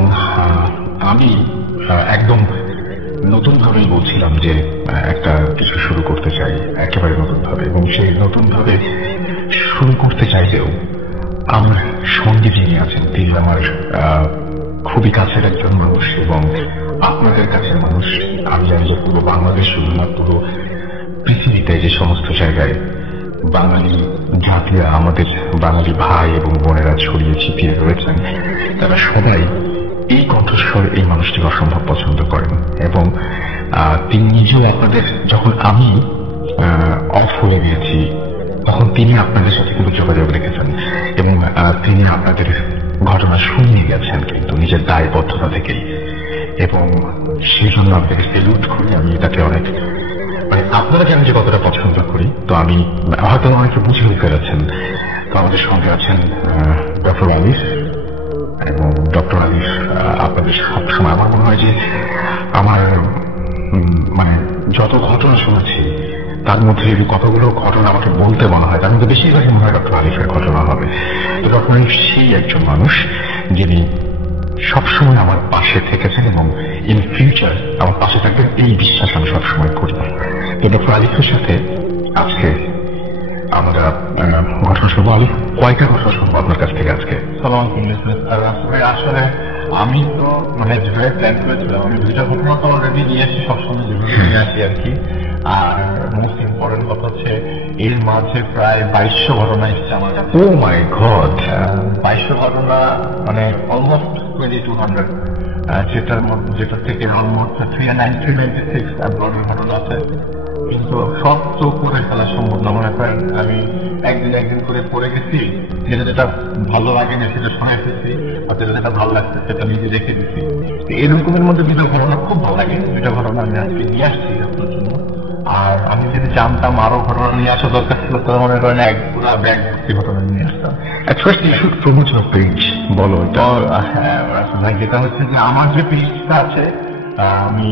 আমি একদম নতুন ভাবেই বলছিলাম যে একটা কিছু শুরু করতে চাই একেবারে নতুন ভাবে, এবং সেই নতুন ভাবে শুরু করতে চাইলেও আমার সঙ্গে যিনি আছেন তিনি আমার খুবই কাছের একজন মানুষ এবং আপনাদের কাছের মানুষ। আমি জানি যে পুরো বাংলাদেশ, শুধু না পুরো পৃথিবীতে যে সমস্ত জায়গায় বাঙালি জাতীয় আমাদের বাঙালি ভাই এবং বোনেরা ছড়িয়ে ছিটিয়ে রয়েছেন, তারা সবাই এই কণ্ঠস্বর এই মানুষটিকে অসম্ভব পছন্দ করেন। এবং তিনি নিজেও আপনাদের, যখন আমি অফ হয়ে গিয়েছি তখন তিনি আপনাদের সাথে কিন্তু যোগাযোগ রেখেছেন এবং তিনি আপনাদের ঘটনা শুনিয়ে গেছেন কিন্তু নিজের দায়বদ্ধতা থেকেই, এবং সেই জন্য আপনাকে সেলুট করি। আমি এটাকে অনেক, মানে আপনারা জানেন যে কতটা পছন্দ করি, তো আমি হয়তো অনেকে বুঝে ফেলেছেন। তো আমাদের সঙ্গে আছেন ডক্টর আলিফ, এবং ডক্টর আলিফ আপনাদের সবসময় আমার মনে হয় যে আমার মানে যত ঘটনা শুনেছি তার মধ্যে যদি কতগুলো ঘটনা আমাকে বলতে মনে হয়, তার মধ্যে বেশিরভাগই মনে হয় ডক্টর আলিফের ঘটনা হবে। তো ডক্টর আলিফ সেই একজন মানুষ যিনি সবসময় আমার পাশে থেকেছেন এবং ইন ফিউচার আমার পাশে থাকবেন, এই বিশ্বাস আমি সবসময় করি। তো ডক্টর আলিফের সাথে আজকে আমরা ঘটনা শুনবো। আলিফ, কয়টা ঘটনা শুনবো আপনার কাছ থেকে আজকে? আসলে আমি তো মানে যেভাবে প্ল্যান করেছিলাম, আমি 2টা ঘটনা তো অলরেডি নিয়ে আসি, সবসময় যেভাবে নিয়ে আসি আর কি। আর মোস্ট ইম্পর্টেন্ট কথা হচ্ছে এর মাঝে প্রায় 2200 ঘটনা এসছে আমার কাছে। ও মাই গড! 2200 ঘটনা, মানে অলমোস্ট 2200, যেটা থেকে অলমোস্ট 396 অ্যাবনর্মাল ঘটনা আছে। কিন্তু সব তো পড়ে ফেলা সম্ভব না, মনে করেন আমি একদিন করে পড়ে গেছি, যেটা ভালো লাগে না সেটা শুনে এসেছি, আর যেটা ভালো লাগছে সেটা নিজে রেখে দিচ্ছি। এরকমের মধ্যে 2টা ঘটনা খুব ভালো লাগে, 2টা ঘটনা আমি আজকে নিয়ে আসছি আপনার জন্য। আর আমি যদি জানতাম আরো ঘটনা নিয়ে আসা দরকার ছিল, তাহলে মনে করেন এক পুরো ব্যাগ ভর্তি ঘটনা নিয়ে আসতাম। বলো। হ্যাঁ, যেটা হচ্ছে যে আমার যে পেজটা আছে, আমি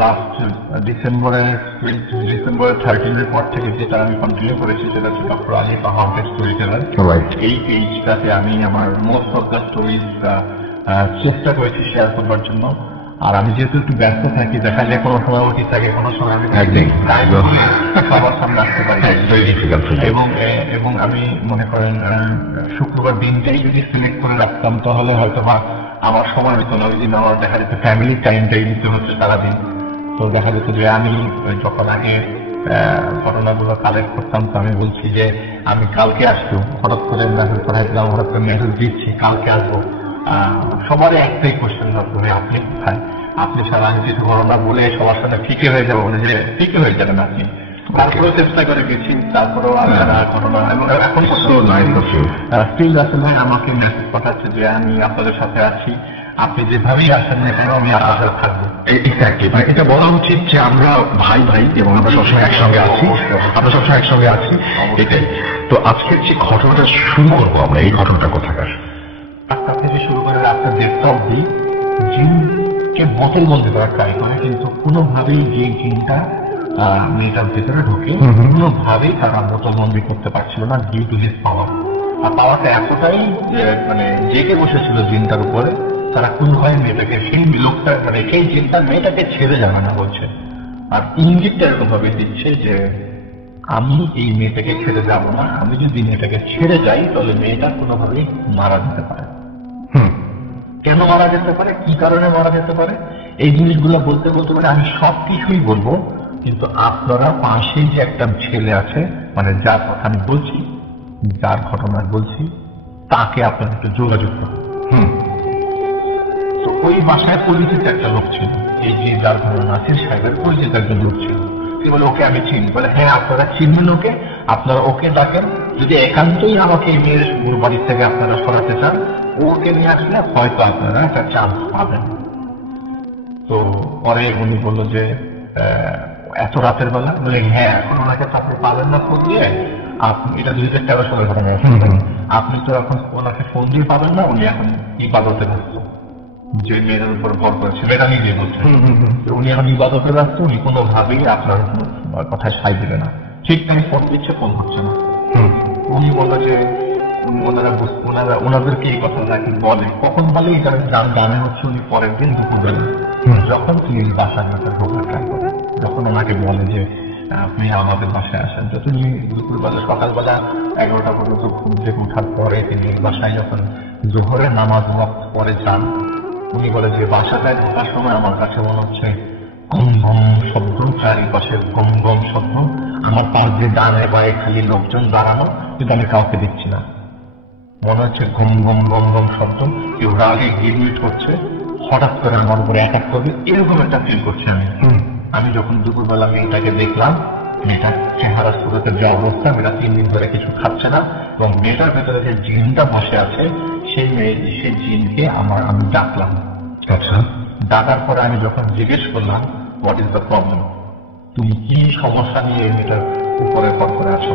লাস্ট ডিসেম্বরের 13 পর থেকে যেটা আমি কন্টিনিউ করেছি সেটা হচ্ছে ডক্টর আলিফ আহমেদ স্টোরি টেলার। এই পেজটাতে আমি আমার মোস্ট অফ দ্য স্টোরিজ চেষ্টা করেছি শেয়ার করবার জন্য। আর আমি যেহেতু একটু ব্যস্ত থাকি, দেখা যায় কোনো সময় উঠি থাকে, কোনো সময় আমি সবার সামনে আসতে পারি, এবং আমি মনে করেন শুক্রবার দিনটাই যদি সিলেক্ট করে রাখতাম তাহলে হয়তো আমার সময় হতো না। ওই দিন আমার দেখা যেত ফ্যামিলি টাইমটাই দিতে হচ্ছে সারাদিন। তো দেখা যেত যে আমি যখন আগে ঘটনাগুলো কালেক্ট করতাম, তো আমি বলছি যে আমি কালকে আসবো, হঠাৎ করে মেসেজ পাঠাইছিলাম, হঠাৎ করে মেসেজ দিচ্ছি কালকে আসবো। সবারই একটাই কোয়েশ্চেন, আপনি কোথায়? আপনি ছাড়া আমি কিছু ঘটনা বলে সবার সাথে ফিকে হয়ে যাবো, বলে যে ফিকে হয়ে যাবেন আপনি। তারপরেও চেষ্টা করে গেছি, তারপরেও আপনারা ঘটনা এবং এখন স্টিল আসলে আমাকে মেসেজ পাঠাচ্ছে যে আমি আপনাদের সাথে আছি, আপনি যেভাবেই আসেন না কেন আমি আপনার সাথে থাকবো। এটা বলা উচিত যে আমরা ভাই ভাই এবং আমরা সবসময় একসঙ্গে আছি, এটাই। তো আজকের যে ঘটনাটা শুরু করবো আমরা, এই ঘটনাটা কোথাকার? রাস্তা থেকে শুরু করে রাস্তা দেড়টা অব্দি জিনকে বোতল বন্দি করার ট্রাই করে, কিন্তু কোনোভাবেই যে জিনটা মেয়েটার ভেতরে ঢুকে কোনোভাবেই তারা বোতল বন্দি করতে পারছিল না, ডিউ টু দিস পাওয়ার। আর পাওয়ারটা এতটাই মানে জেগে বসেছিল জিনটার উপরে, তারা কোনোভাবে মেয়েটাকে, সেই লোকটা মানে সেই জিনটা মেয়েটাকে ছেড়ে যাবে না বলছে। আর ইঙ্গিতটা এরকম ভাবে দিচ্ছে যে আমি এই মেয়েটাকে ছেড়ে যাব না, আমি যদি মেয়েটাকে ছেড়ে যাই তাহলে মেয়েটা কোনোভাবেই মারা যেতে পারে। কেন মারা যেতে পারে, কি কারণে মারা যেতে পারে, এই জিনিসগুলো বলতে বলতে পারে আমি সবকিছুই বলবো, কিন্তু আপনারা পাশেই যে একটা ছেলে আছে, মানে যার কথা আমি বলছি, যার ঘটনা বলছি, তাকে আপনারা একটু যোগাযোগ করুন। তো ওই বাসায় পরিচিত একটা লোক ছিল, এই যে যার ঘটনা নাসির সাহেবের পরিচিত একজন লোক ছিল। কি বলে ওকে আমি চিনি, বলে হ্যাঁ আপনারা চিনবেন ওকে, আপনারা ওকে ডাকেন, যদি একান্তই আমাকে এই মেয়ের বাড়ির থেকে আপনারা সরাতে চান, ওকে নিয়ে আসলে হয়তো আপনারা একটা চান্স পাবেন। তো পরে উনি বললো যে এত রাতের বেলা, বলে হ্যাঁ এখন ওনাকে তো আপনি পাবেন না ফোন দিয়ে, আপনি এটা 2013 সালের ঘটনা, আপনি তো এখন ওনাকে ফোন দিয়ে পাবেন না, উনি এখন ইবাদতে ব্যস্ত, যে মেয়েদের উপর ভর করেছে মেয়েটা নিজে বলছে, উনি এখন ইবাদতে ব্যস্ত, উনি কোনোভাবেই আপনার কথায় সাই দেবে না। ঠিক টাইম ফোন দিচ্ছে, ফোন হচ্ছে না। উনি বললো যে ওনাদেরকে এই কথাটা বলে, কখন বলে এটা জানে হচ্ছে উনি পরের দিন দুপুরবেলা যখন তিনি বাসার ভেতর ঢোকার ট্রাই করে, যখন ওনাকে বলে যে আপনি আমাদের বাসায় আসেন, তো তিনি দুপুরবেলা সকালবেলা 11টা পর্যন্ত ঘুম থেকে উঠার পরে তিনি বাসায় যখন জোহরের নামাজ ওয়াক্ত পরে যান, উনি বলে যে বাসাটায় ঢোকার সময় আমার কাছে মনে হচ্ছে গম গম শব্দ, চারিপাশের গম গম শব্দ, আমার পাশ দিয়ে ডানে বায়ে খালি লোকজন দাঁড়ানো, কিন্তু আমি কাউকে দেখছি না, মনে হচ্ছে গম গম গম গম শব্দ, কেউ রাগে গিরমিট করছে, হঠাৎ করে আমার উপরে অ্যাটাক করবে, এরকম একটা ফিল করছি আমি। আমি যখন দুপুরবেলা মেয়েটাকে দেখলাম, মেয়েটার চেহারা সুরতের যে অবস্থা, মেয়েটা 3 দিন ধরে কিছু খাচ্ছে না, এবং মেয়েটার ভেতরে যে জিনটা বসে আছে সেই জিনকে আমি ডাকলাম। আচ্ছা, ডাকার পরে আমি যখন জিজ্ঞেস করলাম হোয়াট ইজ দ্য প্রবলেম, তুমি কি সমস্যা নিয়ে এই মেয়েটার উপরে পর করে আছো,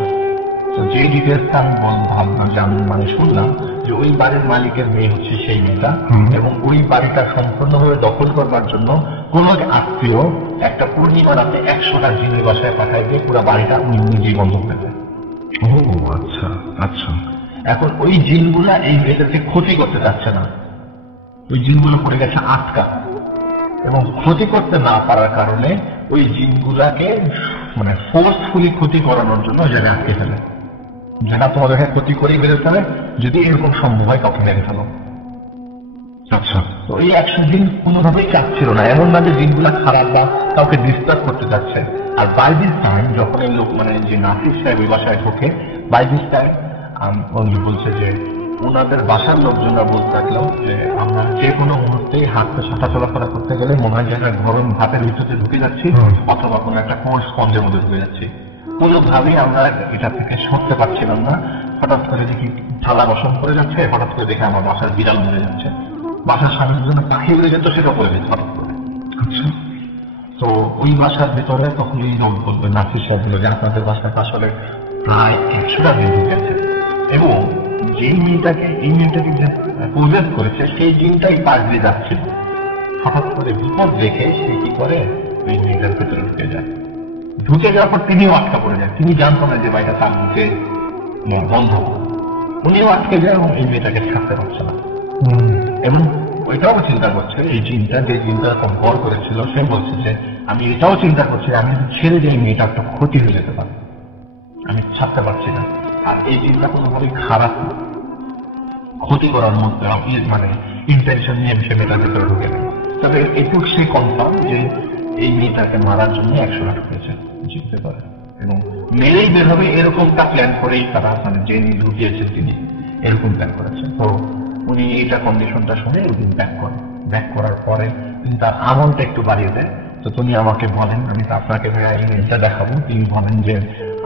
তো যে ডিটেলসটা আমি ভাবলাম মানে শুনলাম যে ওই বাড়ির মালিকের মেয়ে হচ্ছে সেই মেয়েটা, এবং ওই বাড়িটা সম্পূর্ণভাবে দখল করবার জন্য কোন এক আত্মীয় একটা পূর্ণিমা রাতে 100টা জিনের বাসায় পাঠায় দিয়ে পুরো বাড়িটা উনি নিজেই বন্ধ করে দেয়। ও আচ্ছা আচ্ছা। এখন ওই জিনগুলা এই মেয়েদেরকে ক্ষতি করতে চাচ্ছে না, ওই জিনগুলো পড়ে গেছে আটকা, এবং ক্ষতি করতে না পারার কারণে ওই জিনগুলাকে মানে ফোর্সফুলি ক্ষতি করানোর জন্য ওই জায়গায় আটকে ফেলে, যেটা তোমাদেরকে ক্ষতি করেই বেড়ে ফেলে, যদি এরকম সম্ভব হয় কাউকে মেরে ফেলো। আচ্ছা, তো এই 100 দিন কোনোভাবেই চাচ্ছিল না, এমন না যে দিনগুলো খারাপ বা কাউকে ডিস্টার্ব করতে যাচ্ছে। আর বাই দিস টাইম যখন এই লোক মানে যে নাসির সাহেব ওই বাসায় ঢোকে, বাই দিস টাইম উনি বলছে যে ওনাদের বাসার লোকজনরা বলতে থাকলো যে আমরা যে কোনো মুহূর্তেই হাঁটতে হাঁটা চলাফেরা করতে গেলে মনে হয় যে একটা গরম ভাতের ভিতরে ঢুকে যাচ্ছি, অথবা কোনো একটা কোল্ড স্পঞ্জের মধ্যে ঢুকে যাচ্ছি, কোনোভাবেই আমরা এটা থেকে সরতে পারছিলাম না। হঠাৎ করে দেখি থালা বসন করে যাচ্ছে, হঠাৎ করে দেখে আমার বাসার বিড়াল মরে যাচ্ছে, বাসার সামনের জন্য পাখি উড়ে যেত, সেটা করে দিচ্ছে হঠাৎ করে। আচ্ছা, তো ওই বাসার ভিতরে তখন এই লোক বলবে, নাসির সাহেব বললো যে আপনাদের বাসায় আসলে প্রায় 100টা জিন ঢুকেছে, এবং যে মেয়েটাকে এই মেয়েটাকে যে প্রজেক্ট করেছে সেই জিনটাই পাশ দিয়ে যাচ্ছিল, হঠাৎ করে বিপদ দেখে সে কি করে ওই মেয়েটার ভেতরে ঢুকে যায়। ঢুকে যাওয়ার পর তিনিও আটকা পড়ে যায়, তিনি জানতো না যে বাড়িটা তার মুখে বন্ধ, উনিও আটকে যায় এবং এই মেয়েটাকে ছাড়তে পারছে না। এবং ওইটাও চিন্তা করছে, এই জিনটা যে জিনটা ভর করেছিল সে বলছে যে আমি এটাও চিন্তা করছি আমি ছেড়ে যে মেয়েটা একটা ক্ষতি হয়ে যেতে পারে, আমি ছাড়তে পারছি না। আর এই জিনটা কোনোভাবেই খারাপ ক্ষতি করার মধ্যে মানে ইন্টেনশন নিয়ে সে মেয়েটার ভেতরে ঢুকে নেয়। তবে এটুকু সে কনফার্ম যে এই মেয়েটাকে মারার জন্য 100টা ঢুকেছে, জিততে পারে, এবং মেরেই বের হবে এরকমটা প্ল্যান করেই তারা মানে যে ঢুকিয়েছে তিনি এরকম প্ল্যান করেছে। তো উনি এইটা কন্ডিশনটা শুনে ওদিন ব্যাক করেন, ব্যাক করার পরে তিনি তার আমলটা একটু বাড়িয়ে দেন। তো তিনি আমাকে বলেন, আমি তো আপনাকে ইমেজটা দেখাবো, তিনি বলেন যে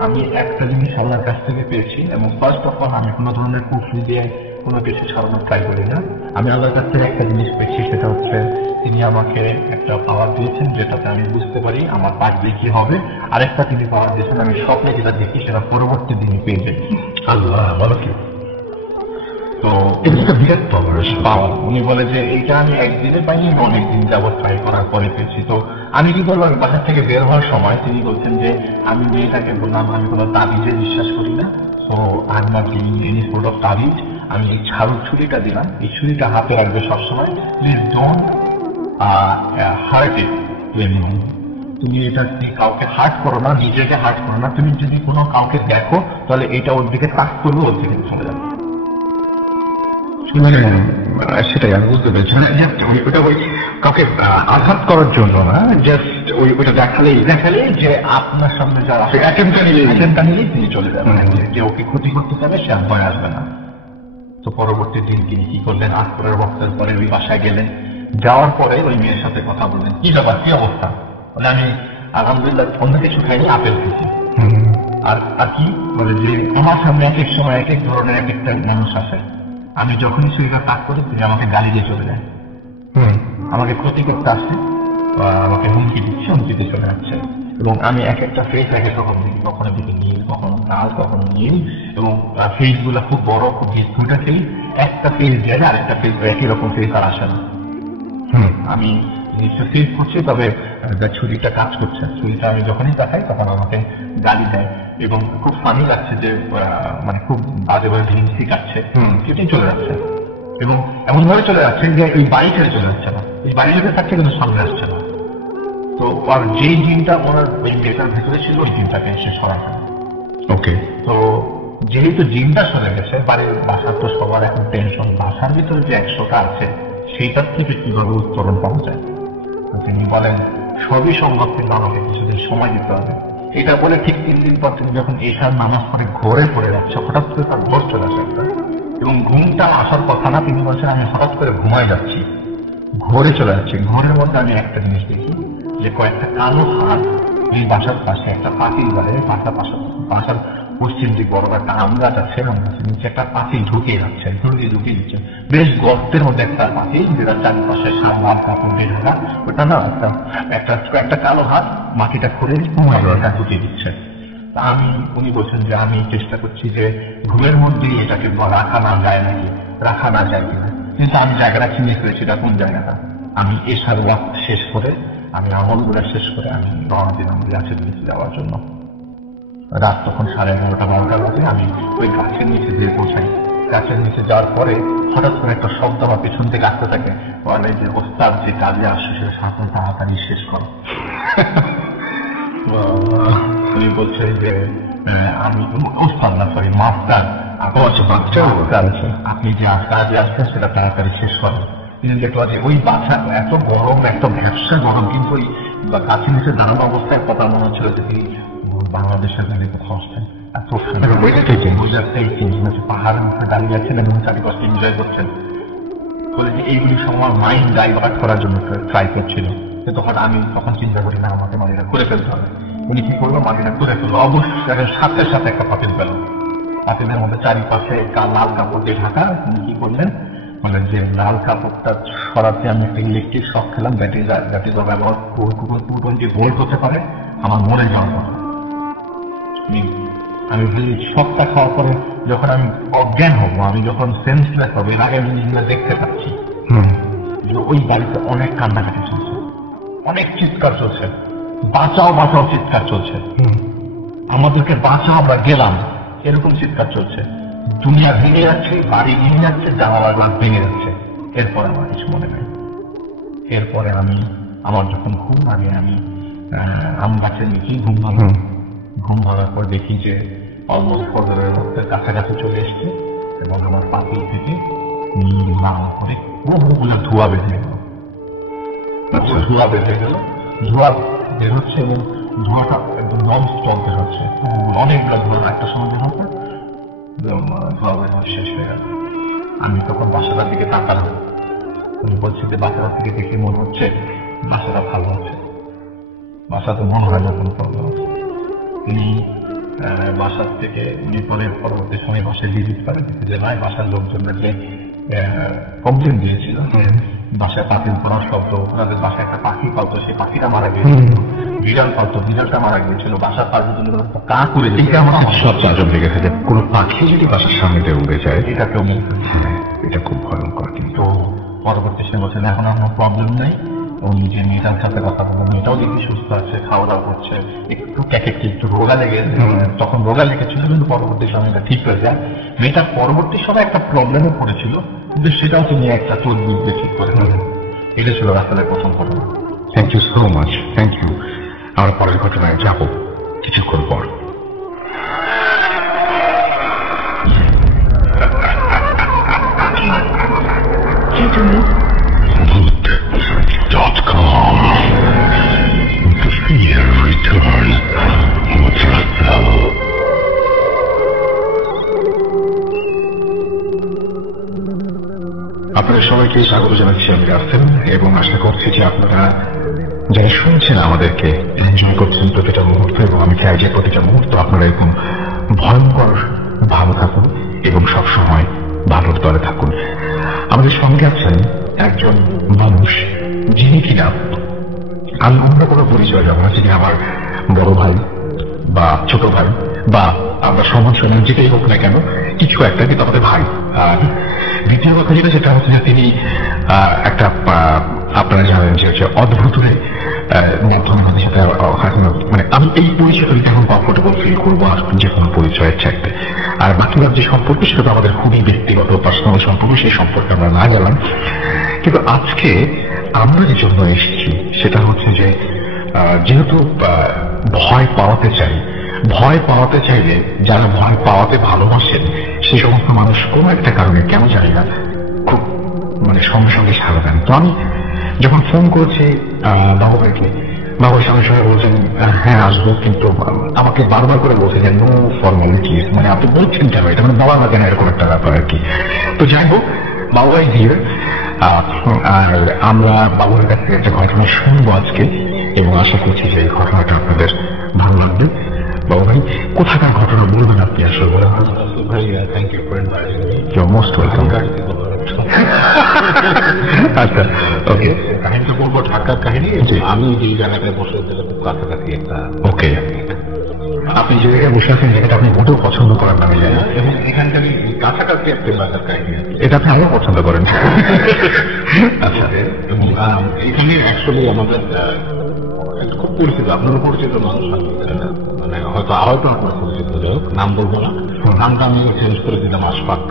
আমি একটা জিনিস আল্লাহর কাছ থেকে পেয়েছি, এবং ফার্স্ট অফ অল আমি কোনো ধরনের কুফরি দিয়ে কোনো কিছু ছাড়ানোর ট্রাই করি না। আমি আল্লাহর কাছ থেকে একটা জিনিস পেয়েছি, সেটা হচ্ছে তিনি আমাকে একটা পাওয়ার দিয়েছেন যেটাতে আমি বুঝতে পারি আমার পাঠলে কি হবে, আরেকটা তিনি পাওয়ার দিয়েছেন আমি স্বপ্নে যেটা দেখি সেটা পরবর্তী দিনে পেয়ে যাই। আল্লাহ বলো কি, তো এটা বিরাট পাওয়ার। উনি বলে যে এইটা আমি একদিনে পাইনি, অনেকদিন যাবত ট্রাই করার পরে পেয়েছি। তো আমি কি করলাম, বাসা থেকে বের হওয়ার সময় তিনি বলছেন যে আমি মেয়েটাকে বললাম আমি কোনো তাবিজে বিশ্বাস করি না, তো I am not giving any sort of তাবিজ। আমি এই ঝাড়ুর ছুরিটা দিলাম, এই ছুরিটা হাতে রাখবে সবসময়, প্লিজ ডোন্ট হার্ট ইট। তুমি এটা কাউকে হার্ট করো না, নিজেকে হার্ট করো না। তুমি যদি কোনো কাউকে দেখো তাহলে এটা ওর দিকে তাক করবে, ওর দিকে চলে যাবে। মানে সেটাই আমি বুঝতে পেরেছি, ওটা ওই কাউকে আঘাত করার জন্য না, জাস্ট ওইটা দেখালেই যে আপনার সামনে যারা অ্যাটেম্পটা নিলেই তিনি চলে যাবেন, যে ওকে ক্ষতি করতে চাবে সে আর ভয় আসবে না। তো পরবর্তী দিন তিনি কি করলেন, আজকের বক্তার পরে ওই বাসায় গেলেন, যাওয়ার পরে ওই মেয়ের সাথে কথা বললেন, কি ব্যাপার, কি অবস্থা? মানে আমি আলহামদুলিল্লাহ অন্য কিছু খাইনি, আপেল খেয়েছি। আর কি বলে যে আমার সামনে এক এক সময় এক এক ধরনের এক একটা মানুষ আসে, আমি যখনই শরীরটা কাজ করি তিনি আমাকে গালি দিয়ে চলে যায়, আমাকে ক্ষতি করতে আসছে, আমাকে হুমকি দিচ্ছে, হুমকিতে চলে যাচ্ছে। এবং আমি এক একটা ফেস এক এক রকম দেখি, কখনো দিকে নীল, কখনো লাল, কখনো নীল, এবং ফেস গুলা খুব বড়, খুব বিস্কুটটা খেলি, একটা ফেস দিয়ে আরেকটা ফেস একই রকম ফেস আর আসে না। আমি জিনিসটা ফেস করছি, তবে ছুরিটা কাজ করছে। ছুরিটা আমি যখনই দেখাই তখন আমাকে গালি দেয়, এবং খুব ফানি লাগছে যে মানে খুব বাজে বাজে হিংসি কাটছে, সেটাই চলে যাচ্ছে। এবং এমন ভাবে চলে যাচ্ছে যে এই বাড়ি ছেড়ে চলে যাচ্ছে না, এই বাড়ি ছেড়ে থাকছে কিন্তু সামনে আসছে না। তো আর যেই জিনটা ওনার ওই মেয়েটার ভেতরে ছিল ওই জিনটাকে শেষ করা যায়। ওকে, তো যেহেতু জিনটা চলে গেছে, বাড়ির বাসার তো সবার এখন টেনশন, বাসার ভিতরে যে 100টা আছে সেইটার থেকে কিভাবে উত্তরণ পাওয়া যায়। তিনি বলেন সবই সম্ভব, কিন্তু আমাকে কিছুদিন সময় দিতে হবে। এটা বলে ঠিক 3 দিন পর তিনি যখন এশার নামাজ পড়ে ঘরে পড়ে যাচ্ছে, হঠাৎ করে তার ঘর চলে আসে একটা, এবং ঘুমটা আসার কথা না, তিনি বলছেন আমি হঠাৎ করে ঘুমাই যাচ্ছি, ঘরে চলে যাচ্ছে। ঘরের মধ্যে আমি একটা জিনিস দেখি যে কয়েকটা কালো হাত এই বাসার পাশে একটা পাতিল বাড়ে, বাসার পশ্চিম দিক বড় একটা আম গাছ আছে, আম গাছের নিচে একটা পাতিল ঢুকিয়ে যাচ্ছে, ঢুকিয়ে দিচ্ছে বেশ গর্তের মধ্যে একটা পাতিল, যেটা চারপাশে সামনে কাপড় দিয়ে ঢাকা, ওটা না একটা কালো হাত মাটিটা খুলে এটা ঢুকিয়ে দিচ্ছে। উনি বলছেন যে আমি চেষ্টা করছি যে ঘুমের মধ্যেই এটাকে রাখা না যায় নাকি, রাখা না যায় কিনা, কিন্তু আমি জায়গাটা চিনে ফেলেছি এটা কোন জায়গাটা। আমি এশার ওয়াক্ত শেষ করে, আমি আমলগুলো শেষ করে আমি রওনা দিলাম গাছের নিচে যাওয়ার জন্য। রাত তখন 11:30-12টা বাজে। আমি ওই গাছের নিচে দিয়ে পৌঁছাই। গাছের নিচে যাওয়ার পরে হঠাৎ করে একটা শব্দ আমার পিছন থেকে আসতে থাকে, বলে যে ওস্তাদ যে কাজে আসছে সেটা সাঁতার তাড়াতাড়ি শেষ করো। উনি বলছে যে আমি ওস্তাদ না, সরি মাস্টার, আপনি যে কাজে আসছেন সেটা তাড়াতাড়ি শেষ করেন। তিনি দেখলো যে ওই বাসা এত গরম, এত ব্যবসা গরম, কিন্তু ওই গাছের নিচে দাঁড়ানো অবস্থায় কথা মনে হচ্ছিল যে তিনি বাংলাদেশের মধ্যে কোথাও আসছেন। এত পাহাড়ের মুখে দাঁড়িয়ে আছেন এবং চারিপাশে এনজয় করছেন। বলে যে এইগুলি সময় মাইন্ড ডাইভার্ট করার জন্য ট্রাই করছিল, কিন্তু হঠাৎ আমি তখন চিন্তা করি না আমাকে মাটিটা করে ফেলতে হবে। উনি কি করলো, মাটিটা করে ফেললো, অবশ্যই সাথে সাথে একটা পাতিল পেল, পাতিলের মধ্যে চারিপাশে লাল কাপড় দিয়ে ঢাকা। উনি কি করলেন, মানে যে লাল কাপড়টা সরাতে আমি একটা ইলেকট্রিক শক খেলাম, ব্যাটারি ব্যবহার 220 ভোল্ট হতে পারে, আমার মরে যাওয়ার কথা। আমি শকটা খাওয়ার পরে যখন আমি অজ্ঞান হবো, আমি যখন সেন্সলেস হবো, এর আগে আমি জিনিসগুলো দেখতে পাচ্ছি ওই বাড়িতে অনেক কান্নাকাটি চলছে, অনেক চিৎকার চলছে, বাঁচাও বাঁচাও চিৎকার চলছে, আমাদেরকে বাঁচাও আমরা গেলাম, এরকম চিৎকার চলছে। দুনিয়া ভেঙে যাচ্ছে, বাড়ি ভেঙে যাচ্ছে, জানালার গ্লাস ভেঙে যাচ্ছে। এরপরে আমার কিছু মনে নেই। এরপরে আমার যখন ঘুম আমি আম গাছের নিচেই ঘুম ভাঙলাম। ঘুম ভাঙার পর দেখি যে অলমোস্ট ফজরের মধ্যে কাছাকাছি চলে এসছে, এবং আমার পাতিল থেকে নীল লাল করে বহুগুলো ধোঁয়া বেঁধে গেল। ধোঁয়া বেঁধে গেল, ধোঁয়া বের হচ্ছে, এবং ধোঁয়াটা একদম নন স্টপ বের হচ্ছে, অনেকগুলো ধোঁয়া একটা সময় বের হচ্ছে, ধোঁয়া বের হওয়া শেষ হয়ে গেল। আমি তখন বাসাটার দিকে তাকালাম, আমি বলছি যে বাসাটা থেকে দেখে মনে হচ্ছে বাসাটা ভালো আছে, বাসাতে মনে হয় না কোনো প্রবলেম আছে। তিনি বাসার থেকে উনি পরবর্তী সময় বাসায় ভিজিট করে যে নয় বাসার লোকজনদেরকে কমপ্লেন দিয়েছিল যে বাসায় পাখির পড়ার শব্দ, ওনাদের বাসায় একটা পাখি পালতো, সেই পাখিটা মারা গিয়েছিল, বিড়াল পালতো, বিড়ালটা মারা গিয়েছিল, বাসার পাখির জন্য কা করে এটা আমার সব আজব লেগেছে যে কোনো পাখি যদি বাসার সামনে দিয়ে উড়ে যায় এটা কেউ এটা খুব ভয়ঙ্কর। কিন্তু তো পরবর্তী সে বলছেন এখন আর কোনো প্রবলেম নেই, উনি যে মেয়েটার সাথে কথা বললেন মেয়েটাও দেখি সুস্থ আছে, খাওয়া দাওয়া করছে, একটু ক্যাকেটে একটু রোগা লেগে তখন রোগা লেগেছিল কিন্তু পরবর্তী সময় এটা ঠিক হয়ে যায়। মেয়েটার পরবর্তী সময় একটা প্রবলেমে পড়েছিল কিন্তু সেটাও তিনি একটা তদবির দিয়ে ঠিক করে ফেলেন। এটা ছিল আসলে প্রথম ঘটনা। Thank you so much, thank you. আমরা পরের ঘটনায় যাবো কিছুক্ষণ পর। Voot.com. The fear returns. আপনাদের সবাইকে স্বাগত জানাচ্ছি আমি রাসেল, এবং আশা করছি যে আপনারা যারা শুনছেন আমাদেরকে এনজয় করছেন প্রতিটা মুহূর্ত, এবং আমি চাই যে প্রতিটা মুহূর্ত আপনারা এরকম ভয়ঙ্কর ভালো থাকুন এবং সবসময় ভালোর দলে থাকুন। আমাদের সঙ্গে আছেন একজন মানুষ যিনি কিনা আমি অন্য কোনো পরিচয় যাব না, যিনি আমার বড় ভাই বা ছোট ভাই বা আমরা সমাজ সমান যেটাই হোক না কেন কিছু একটা, কিন্তু আমাদের ভাই। আর দ্বিতীয় কথা যেটা সেটা হচ্ছে যে তিনি একটা আপনারা জানেন যে হচ্ছে অদ্ভুত মাধ্যমে আমাদের সাথে মানে আমি এই পরিচয়টাকে এখন কমফোর্টেবল ফিল করবো আর যে কোনো পরিচয়ের চাইতে। আর বাকিবার যে সম্পর্ক সেটা তো আমাদের খুবই ব্যক্তিগত পার্সোনাল সম্পর্ক, সেই সম্পর্কে আমরা না জানলাম। কিন্তু আজকে আমরা যে জন্য এসেছি সেটা হচ্ছে যে যেহেতু ভয় পাওয়াতে চাই, ভয় পাওয়াতে চাইলে যারা ভয় পাওয়াতে ভালোবাসেন সেই সমস্ত মানুষ কোনো একটা কারণে কেন জানি না খুব মানে সঙ্গে সঙ্গে সাড়া দেন। তো আমি যখন ফোন করেছি বাবুকে, বাবুর সঙ্গে সঙ্গে বলছেন হ্যাঁ আসবো, কিন্তু আমাকে বারবার করে বলছে যে নো ফর্মালিটিস, মানে আপনি বলছেন কেন এটা, মানে বাবা না কেন এরকম একটা ব্যাপার আর কি। তো যাই হোক বাবুই হিয়ার, আর আমরা বাবুর কাছ থেকে একটা ঘটনা শুনবো আজকে এবং আশা করছি যে এই ঘটনাটা আপনাদের ভালো লাগবে। বাবু ভাই কোথাকার ঘটনা বলবেন আপনি আসলে বলেন? ভাই thank you for inviting me. You are most welcome. আচ্ছা ওকে, কাহিনীটা বলবো ঢাকার কাহিনী। আমি যেই জায়গাটায় বসে কাছাকাছি একটা ওকে, আপনি যে জায়গায় বসে আছেন যেটা আপনি মোটেও পছন্দ করেন না আমি জানি, এবং এখানকার কাছাকাছি একটা বাজার কাহিনী এটা আপনি আরো পছন্দ করেন। আচ্ছা, এবং এখানে অ্যাকচুয়ালি আমাদের খুব পরিচিত, আপনারও পরিচিত মানুষ মানে হয়তো আপনার পরিচিত, যাই হোক নাম বলবো না, নামটা আমি চেঞ্জ করে দিলাম আশফাক।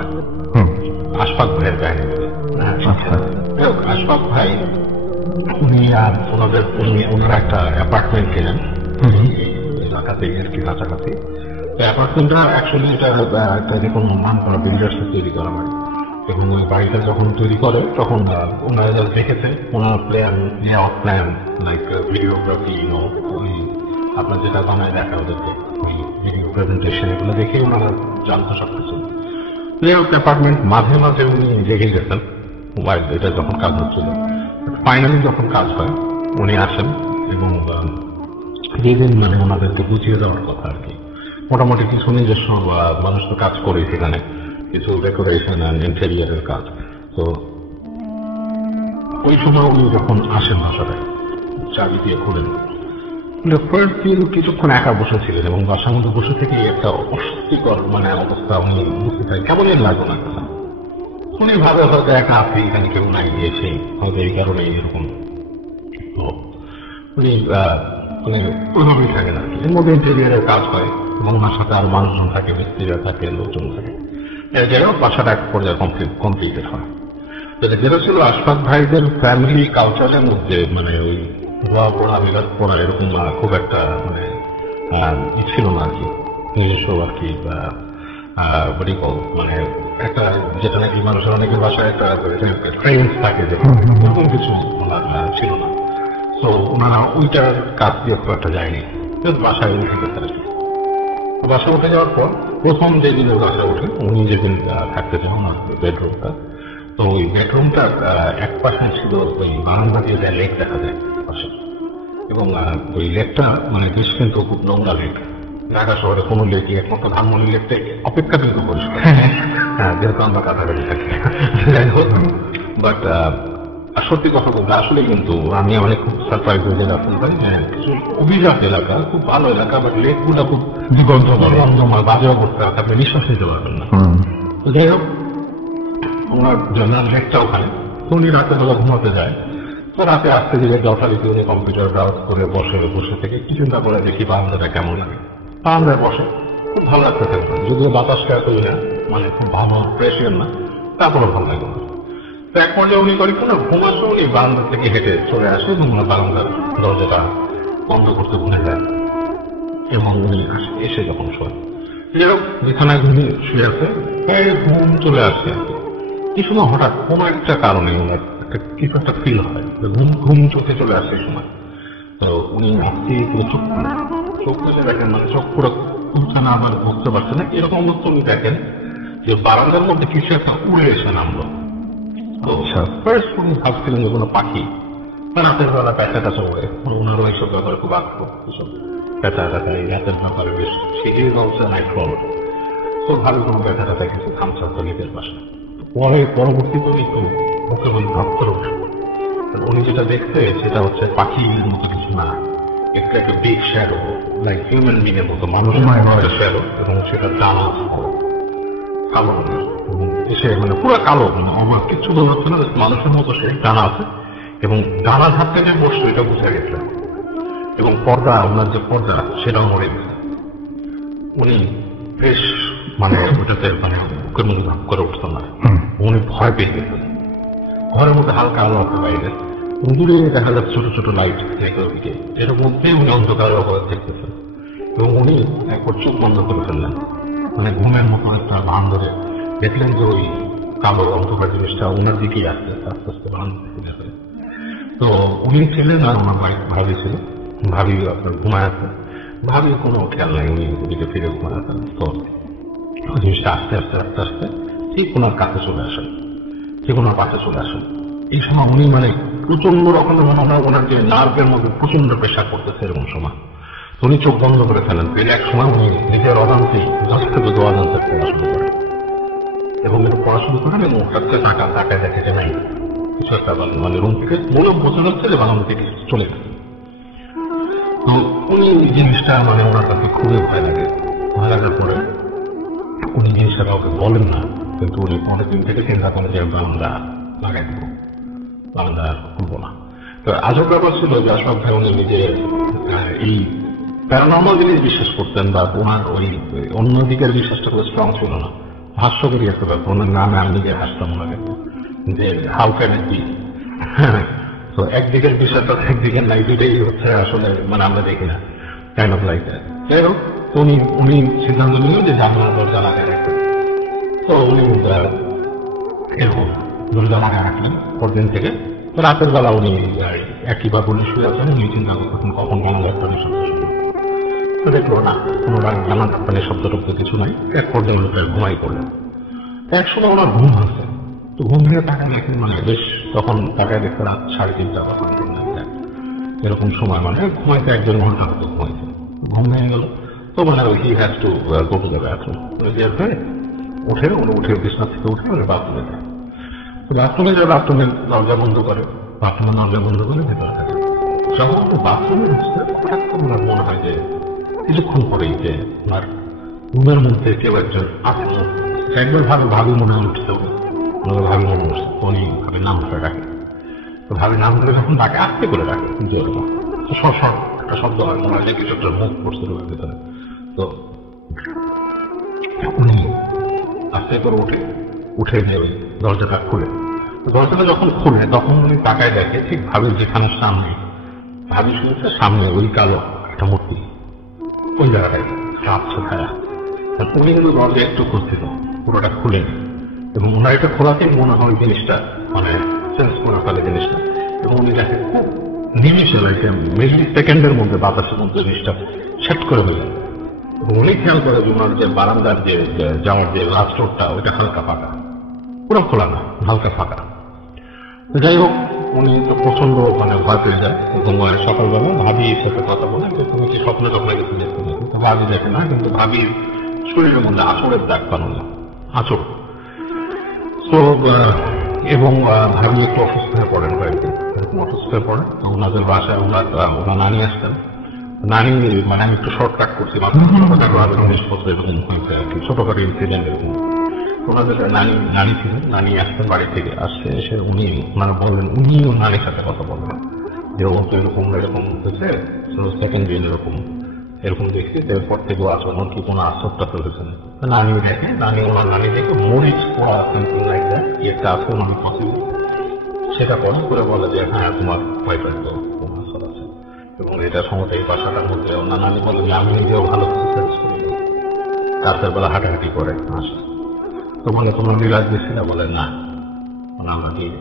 আশফাক ভাইয়ের কাহিনী। আশফাক ভাই উনি আর ওনারা একটা অ্যাপার্টমেন্ট কেনেন এলাকাতে আর কি কাছাকাছি। অ্যাপার্টমেন্টটা অ্যাকচুয়ালি এটা একটা যে কোনো নাম করা বিল্ডার্সে তৈরি করা হয়, এবং ওই বাড়িটা যখন তৈরি করে তখন ওনারা যারা দেখেছে ওনার প্ল্যান প্ল্যান লাইক ভিডিওগ্রাফি ওই আপনার যেটা বানায় দেখা ওদেরকে ওই ভিডিও প্রেজেন্টেশন এগুলো দেখে ওনারা জানতো সব কিছু। অ্যাপার্টমেন্ট মাঝে মাঝে উনি রেগে গেছেন এটা যখন কাজ হচ্ছিল। ফাইনালি যখন কাজ হয় উনি আসেন এবং যেদিন মানে ওনাদেরকে বুঝিয়ে দেওয়ার কথা আর কি, মোটামুটি কিছু নিজস্ব মানুষ তো কাজ করে সেখানে কিছু ডেকোরেশন অ্যান্ড ইন্টেরিয়ারের কাজ। তো ওই সময় উনি যখন আসেন বাসায় চাবি দিয়ে খুলেন, কিছুক্ষণ একা বসেছিলেন এবং বাসার মধ্যে বসে থেকে একটা অস্বস্তিকর মানে অবস্থা উনি বুঝতে পারেন, কেমনই লাগলো না কথা। উনি ভাবে হয়তো একা আছে, এখানে কেউ নাই গিয়েছে, হয়তো এই কারণে এরকম উনি মানে ওইভাবেই থাকেন আর কি। এর মধ্যে ইন্টেরিয়ারের কাজ হয় এবং ওনার সাথে আরো মানুষজন থাকে, মিস্ত্রিরা থাকে, লোকজন থাকে, যাই হোক বাসাটা এক পর্যায়ে কমপ্লিটেড হয়। যেটা ছিল আশফাক ভাইদের ফ্যামিলি কালচারের মধ্যে মানে ওই ধোয়া পোড়া বিঘাত পড়া এরকম খুব একটা মানে ছিল না আর কি, নিজস্ব আর কি মানে একটা যেটা নাকি মানুষের অনেকের বাসায় একটা ট্রেন্স থাকে এরকম কিছু ছিল না। তো ওনারা ওইটার কাজ দিয়ে খুব একটা যায়নি, বাসায় উঠে গেছে আর কি। বাসায় উঠে যাওয়ার পর প্রথম যেদিন ওনারা ওঠেন উনি যেদিন থাকতে চান ওনার বেডরুমটা, তো ওই বেডরুমটার এক পাশে ছিল ওই বারান্দা দিয়ে যায় লেক দেখা যায় পাশে, এবং ওই লেকটা মানে বেশ কিন্তু খুব নোংরা লেক। ঢাকা শহরে কোনো লেকই একমাত্র ধানমন্ডি লেকটা অপেক্ষা কিন্তু পরিষ্কার। হ্যাঁ, যেহেতু আমরা কাছাকাছি থাকি। যাই হোক, বাট সত্যি কথা বলতে আসলে কিন্তু আমি অনেক খুব সারপ্রাইজ হয়ে গেলাম। কিছু অভিজাত এলাকা, খুব ভালো এলাকা, বাট লেকগুলো খুব গন্ধময়, বাজে অবস্থা, আপনি বিশ্বাস নিতে পারবেন না। তো যাই হোক, ওনার জেনারেল লেকটা ওখানে, উনি রাতে বেলা ঘুমাতে যায়। তো রাতে আসতে গেলে যথারীতি উনি কম্পিউটার ব্রাউজ করে বসে থেকে একটু চিন্তা করে দেখি বারান্দাটা কেমন লাগে। বারান্দায় বসে খুব ভালো লাগতে থাকবে, যদিও বাতাসটা এতই না, মানে খুব ভালো ফ্রেশ এর না, তারপরে ভালো লাগবে না। তো এক পর্যায়ে উনি করি কোনো ঘুমাসে উনি বারান্দা থেকে হেঁটে চলে আসে এবং বারান্দার দরজাটা বন্ধ করতে ভুলে যায়, এবং উনি এসে যখন শোয়, যেরকম বিছানায় ঘুমিয়ে শুয়ে আছে, ঘুম চলে আসছে। এই সময় হঠাৎ কোনো একটা কারণে ওনার কিছু একটা ফিল হয়, ঘুম চোখে চলে আসে সময়। তো উনি আস্তে করে চোখ খুলে দেখেন, মানে চোখ পুরো খুলছে না, আবার বুঝতে পারছে না, এরকম অবস্থা উনি দেখেন যে বারান্দার মধ্যে কিছু একটা উড়ে এসে নামলো। আচ্ছা, ফার্স্ট উনি ভাবছিলেন যে কোনো পাখি, রাতের বেলা প্যাঁচা টাচা ওড়ে, ওনারও এইসব ব্যাপারে খুব আগ্রহ, এইসব প্যাঁচা টাচা এই রাতের ব্যাপারে বেশ সেটাই বলছে নাইট ফল। তো ভালো কোনো প্যাঁচা টাচা কিছু খামছা লেকের পাশে। পরে পরবর্তীতে উনি তো মুখে বলি ভাব করে উঠে, উনি যেটা দেখতে সেটা হচ্ছে পাখির মতো কিছু না, একটা একটা big shadow, like human being এর মতো মানুষের একটা শ্যাডো, এবং সেটা ডানা কালো এসে মানে পুরো কালো, মানে আমার কিছু বোঝা যাচ্ছে না, মানুষের মতো সে ডানা আছে, এবং ডানা ধাপতে যে বসতো এটা বুঝে গেছে, এবং পর্দা, ওনার যে পর্দা সেটাও মরে গেছে। উনি বেশ মানে ওটাতে মানে বুকের মধ্যে ভাব করে উঠতো না, উনি ভয় পেয়ে গেছেন। ঘরের মধ্যে হালকা আলো আছে বাইরে, দূরে দেখা যাচ্ছে ছোট ছোট লাইট দিকে, এর মধ্যে উনি অন্ধকার অবস্থা দেখতেছেন, এবং উনি একবার চোখ বন্ধ করে ফেললেন, মানে ঘুমের মতো একটা ভান ধরে দেখলেন যে ওই কালো অন্ধকার জিনিসটা ওনার দিকেই আসতে আস্তে আস্তে ভান দেখে। তো উনি ছিলেন আর ওনার ভাবি ছিল, ভাবি আপনার ঘুমায় আছে, ভাবি কোনো খেয়াল নাই, উনি ওদিকে ফিরে ঘুমায় আছেন। তো ওই জিনিসটা আস্তে আস্তে আস্তে আস্তে ঠিক ওনার কাছে চলে আসেন, ঠিক ওনার পাশে চলে আসেন। এই সময় উনি মানে প্রচন্ড রকমের মনে হয় ওনার যে নার্ভের মধ্যে প্রচন্ড প্রেশার করতেছে, এরকম সময় উনি চোখ বন্ধ করে ফেলেন। ফেলে এক সময় উনি নিজের অজান্তেই 10 থেকে 2 অজান্তের পড়াশুনো করেন, এবং পড়াশুনো করেন, এবং হঠাৎ করে তাকায় দেখে যে নাই কিছু একটা মানে রুম থেকে মনে বোঝা যাচ্ছে যে বারান্দা থেকে চলে গেছে। তো উনি এই জিনিসটা মানে ওনার কাছে খুবই ভয় লাগে। ভয় লাগার পরে উনি জিনিসটা কাউকে বলেন না, কিন্তু উনি পরের দিন থেকে চিন্তা করেন যে বারান্দা লাগাই দেবো, বারান্দা খুলবো না। তো আজব ব্যাপার ছিল যে আসল ভাই উনি নিজে এই প্যারানর্মাল জিনিস বিশ্বাস করতেন, বা ওনার ওই অন্য দিকের বিশ্বাসটা খুব স্ট্রং ছিল না। হাস্যকরী একটা ব্যাপার, ওনার নামে আমি নিজে হাসতাম ওনাকে যে হাউ ক্যান ইট বি। তো একদিকের বিশ্বাসটা একদিকের নাই, দুটাই হচ্ছে আসলে মানে আমরা দেখি না, কাইন্ড অফ লাইক দ্যাট। যাই হোক, উনি সিদ্ধান্ত নিল যে জানলা দরজা লাগায় রাখবেন। তো উনি এরকম দরজা লাগায় রাখলেন পরদিন থেকে। তো রাতের বেলা উনি একইভাবে উনি শুয়ে আছেন, উনি চিন্তা করতেন কখন জানা ধাক্কানের শব্দ শুনবেন। তো দেখলো না, কোনো জানা ধাক্কানের শব্দ টব্দ কিছু নাই। এক পর্যায়ে লোকের ঘুমাই করলেন। এক সময় ওনার ঘুম হচ্ছে, তো ঘুম ভেঙে তাকায় দেখেন মানে বেশ, তখন তাকায় দেখতে রাত 3:30 বা 3:30 এরকম সময়, মানে ঘুমাইতে 1-1.5 ঘন্টা মতো ঘুমাইছে। ঘুম ভেঙে গেল, তো মানে he has to go to the bathroom. উঠে বিছনা থেকে উঠে বাথরুমে যায়। তো বাথরুমে যায়, বাথরুমের দরজা বন্ধ করে, ভেতরে থাকে। যখন বাথরুমে ঢুকছে হঠাৎ করে ওনার মনে হয় যে কিছুক্ষণ পরেই যে ওনার রুমের মধ্যে কেউ একজন আছে। একবার ভাবি মনে হয় উঠতে হবে, ভাবি মনে উঠছে, তো উনি ভাবি নাম ধরে ডাকে। তো ভাবি নাম ধরে যখন ডাকে, আস্তে করে ডাকে, যেরকম একটা শব্দ হয়, মনে হয় যে কিছু একটা মুখ পড়ছে রুমের ভেতরে। তো উনি আস্তে করে উঠে নিয়ে ওই দরজাটা খুলে, দরজাটা যখন খুলে তখন উনি তাকায় দেখে ঠিক ভাবির যেখানে সামনে, ভাবি শুনছে সামনে ওই কালো একটা মূর্তি, ওই জায়গাটায় রাখছে ছায়া। উনি কিন্তু দরজা একটু খুলছিল, পুরোটা খুলে, এবং ওনার এটা খোলাতেই মনে হয় জিনিসটা মানে সেন্স করে ফেলে জিনিসটা, এবং উনি দেখে খুব নিমিশে লাগে মিলি সেকেন্ডের মধ্যে বাতাসের মধ্যে জিনিসটা সেট করে ফেলে। এবং উনি খেয়াল করে ওনার যে বারান্দার যে যাওয়ার যে লাস্ট রোডটা, ওইটা হালকা ফাঁকা, পুরো খোলা না, হালকা ফাঁকা। তো যাই হোক, উনি তো প্রচন্ড মানে ভয় পেয়ে যায় এবং সকালবেলা ভাবির সাথে কথা বলে যে তুমি কি স্বপ্নে টপ্নে কিছু দেখতে পাবে, তো ভাবি দেখে না, কিন্তু ভাবির শরীরের মধ্যে আঁচড়ের দাগ বানানো, আঁচড়। তো এবং ভাবি একটু অসুস্থ হয়ে পড়েন কয়েকদিন, অসুস্থ হয়ে পড়ে। ওনাদের বাসায় ওনার নানি আসতেন। নানি মানে আমি একটু শর্টকাট করছি, জিনিসপত্র এরকম হয়েছে আর কি, ছোটখাটো ইনসিডেন্ট এরকম। ওনাদের নানি ছিলেন, নানি আসতেন বাড়ি থেকে, আসছে এসে ওনারা বললেন, উনি ওর নানির সাথে কথা বললেন যে ও তো এরকম হয়েছে, সেকেন্ড দিন এরকম দেখছি, এরপর থেকে আচরণ কি কোনো আশ্চর্যটা ফেলেছে। নানি দেখে, ওনার নানি দেখে মরিচ পড়া সামথিং লাইক দ্যাট একটা আছে ওনার পসিবল, সেটা করে বলে যে হ্যাঁ তোমার ওয়াইফাই তো আশ্চর্য আছে। এবং এটা সময় এই বাসাটার মধ্যে ওনার নানি বলে যে আমি নিজেও ভালো কিছু সাজেস্ট করি, রাতের বেলা হাঁটাহাঁটি করে আসে। তো বলে তোমার মিলাদ দিচ্ছি না, বলে না, আমরা দিয়ে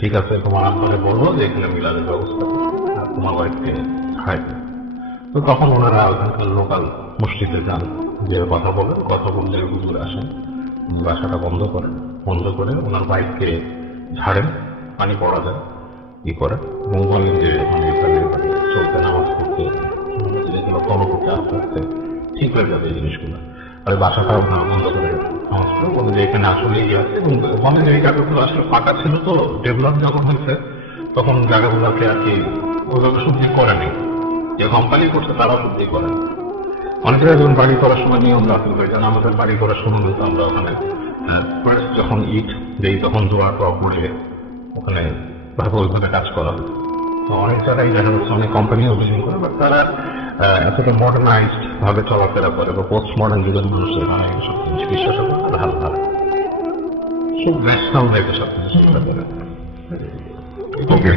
ঠিক আছে, তোমার আপনাকে বলবো যে এখানে মিলাদের ব্যবস্থা আর তোমার ওয়াইফকে খাইবে। তো তখন ওনারা ওখানকার লোকাল মসজিদে যান, যে কথা বললে হুজুর আসেন, বাসাটা বন্ধ করে ওনার ওয়াইফকে ঝাড়েন, পানি পড়া যায় ই করে, এবং বলেন যে চলতে নামাজ পড়তে যেগুলো ফলো করতে আস্তে আস্তে ঠিক হয়ে যাবে এই জিনিসগুলো। আর বাসাটা বন্ধ করে নামাজ পড়ে বলে যে এখানে আসলে ইয়ে আছে, এবং বলে যে এই জায়গাগুলো আসলে ফাঁকা ছিল, তো ডেভেলপ যখন হয়েছে তখন জায়গাগুলোকে আর কি ওইভাবে শুদ্ধি করে নেই, যে কোম্পানি করছে তারা শুদ্ধি করেন। অনেকটা যখন বাড়ি করার সময় নিয়ম রাখতে হয়, যেন আমাদের বাড়ি করার সময় কিন্তু আমরা ওখানে যখন ইট দেই তখন জোয়ার পর পড়ে ওখানে ওইভাবে কাজ করা হয়। তো অনেক জায়গায় দেখা যাচ্ছে অনেক কোম্পানিও বিল্ডিং করে, বাট তারা এতটা মডার্নাইজড ভাবে চলাফেরা করে বা পোস্ট মডার্ন যুগের মানুষের মানে সব জিনিস বিশ্বাস করে হালকা খুব ন্যাশনাল লাইফে সব কিছু চিন্তা করে। ওকে,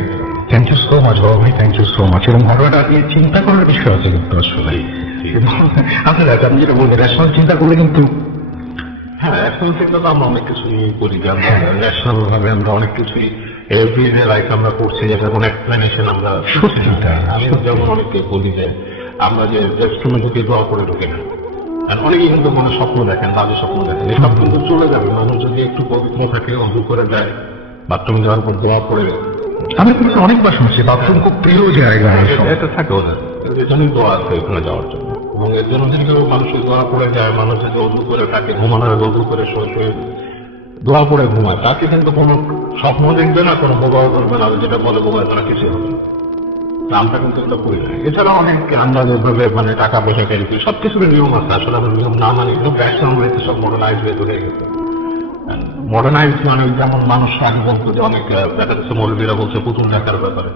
থ্যাংক ইউ সো মাচ বাবা ভাই, থ্যাংক ইউ সো মাচ। এবং ঘটনাটা আপনি চিন্তা করার বিষয় আছে কিন্তু আসলে আসলে আপনি যেটা বললেন ন্যাশনাল চিন্তা করলে কিন্তু হ্যাঁ, ন্যাশনাল চিন্তা তো আমরা অনেক কিছুই করি, ন্যাশনাল ভাবে আমরা অনেক কিছুই এভরিডে লাইফ আমরা করছি, যেটা কোনো এক্সপ্লেনেশন আমরা আমি যেমন অনেককে বলি যে আমরা যে রেস্টরুমে ঢুকে দোয়া করে ঢুকে না, অনেকেই কিন্তু কোনো স্বপ্ন দেখেন, বাজে স্বপ্ন দেখেন, এই স্বপ্ন কিন্তু চলে যাবে। মানুষ যদি একটু পবিত্র থাকে, অজু করে যায়, বাথরুমে যাওয়ার পর দোয়া পড়ে, আমি কিন্তু অনেকবার শুনছি বাথরুম খুব প্রিয় জায়গা, এটা থাকে ওদের, এর জন্যই দোয়া আছে ওখানে যাওয়ার জন্য। এবং এর জন্য যদি কেউ মানুষের দোয়া পড়ে যায়, মানুষ যদি অজু করে থাকে, ঘুমানোর অজু করে শুয়ে দোয়া পড়ে ঘুমায়, তাকে কিন্তু কোনো স্বপ্ন দেখবে না, কোনো বোবাও করবে না, যেটা বলে বোবায় তারা কিছু হবে না। আমরা কিন্তু এটা করি না। এছাড়া অনেক আমরা যেভাবে মানে টাকা পয়সা ক্যারি করি, সবকিছুর নিয়ম আছে, আসলে আমরা নিয়ম না মানি, কিন্তু ব্যবসা হয়েছে সব মডার্নাইজ হয়ে চলে গেছে। মডার্নাইজ মানে যেমন মানুষ আগে বলতো যে অনেক দেখা যাচ্ছে মৌলবীরা বলছে পুতুল দেখার ব্যাপারে,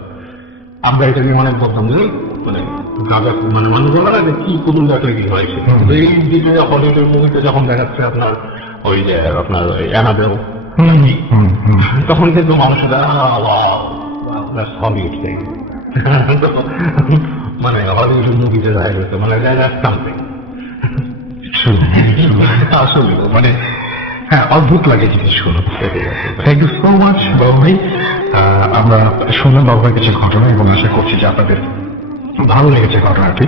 আমরা এটা নিয়ে অনেক বলতাম যে মানে গাঁজা মানে মানুষ বলে না যে কি পুতুল দেখলে কি হয়, এই দিকে হলিউডের মুভিতে যখন দেখাচ্ছে আপনার ওই যে আপনার অ্যানাবেল, তখন কিন্তু মানুষের হলিউড মানে হলিউডের মুভিতে দেখা গেছে মানে সামথিং আসলে মানে হ্যাঁ অদ্ভুত লাগে জিনিসগুলো। থ্যাংক ইউ সো মাচ বাবু ভাই। আমরা শুনলাম বাবু ভাই কিছু ঘটনা, এবং আশা করছি যে আপনাদের ভালো লেগেছে ঘটনাটি,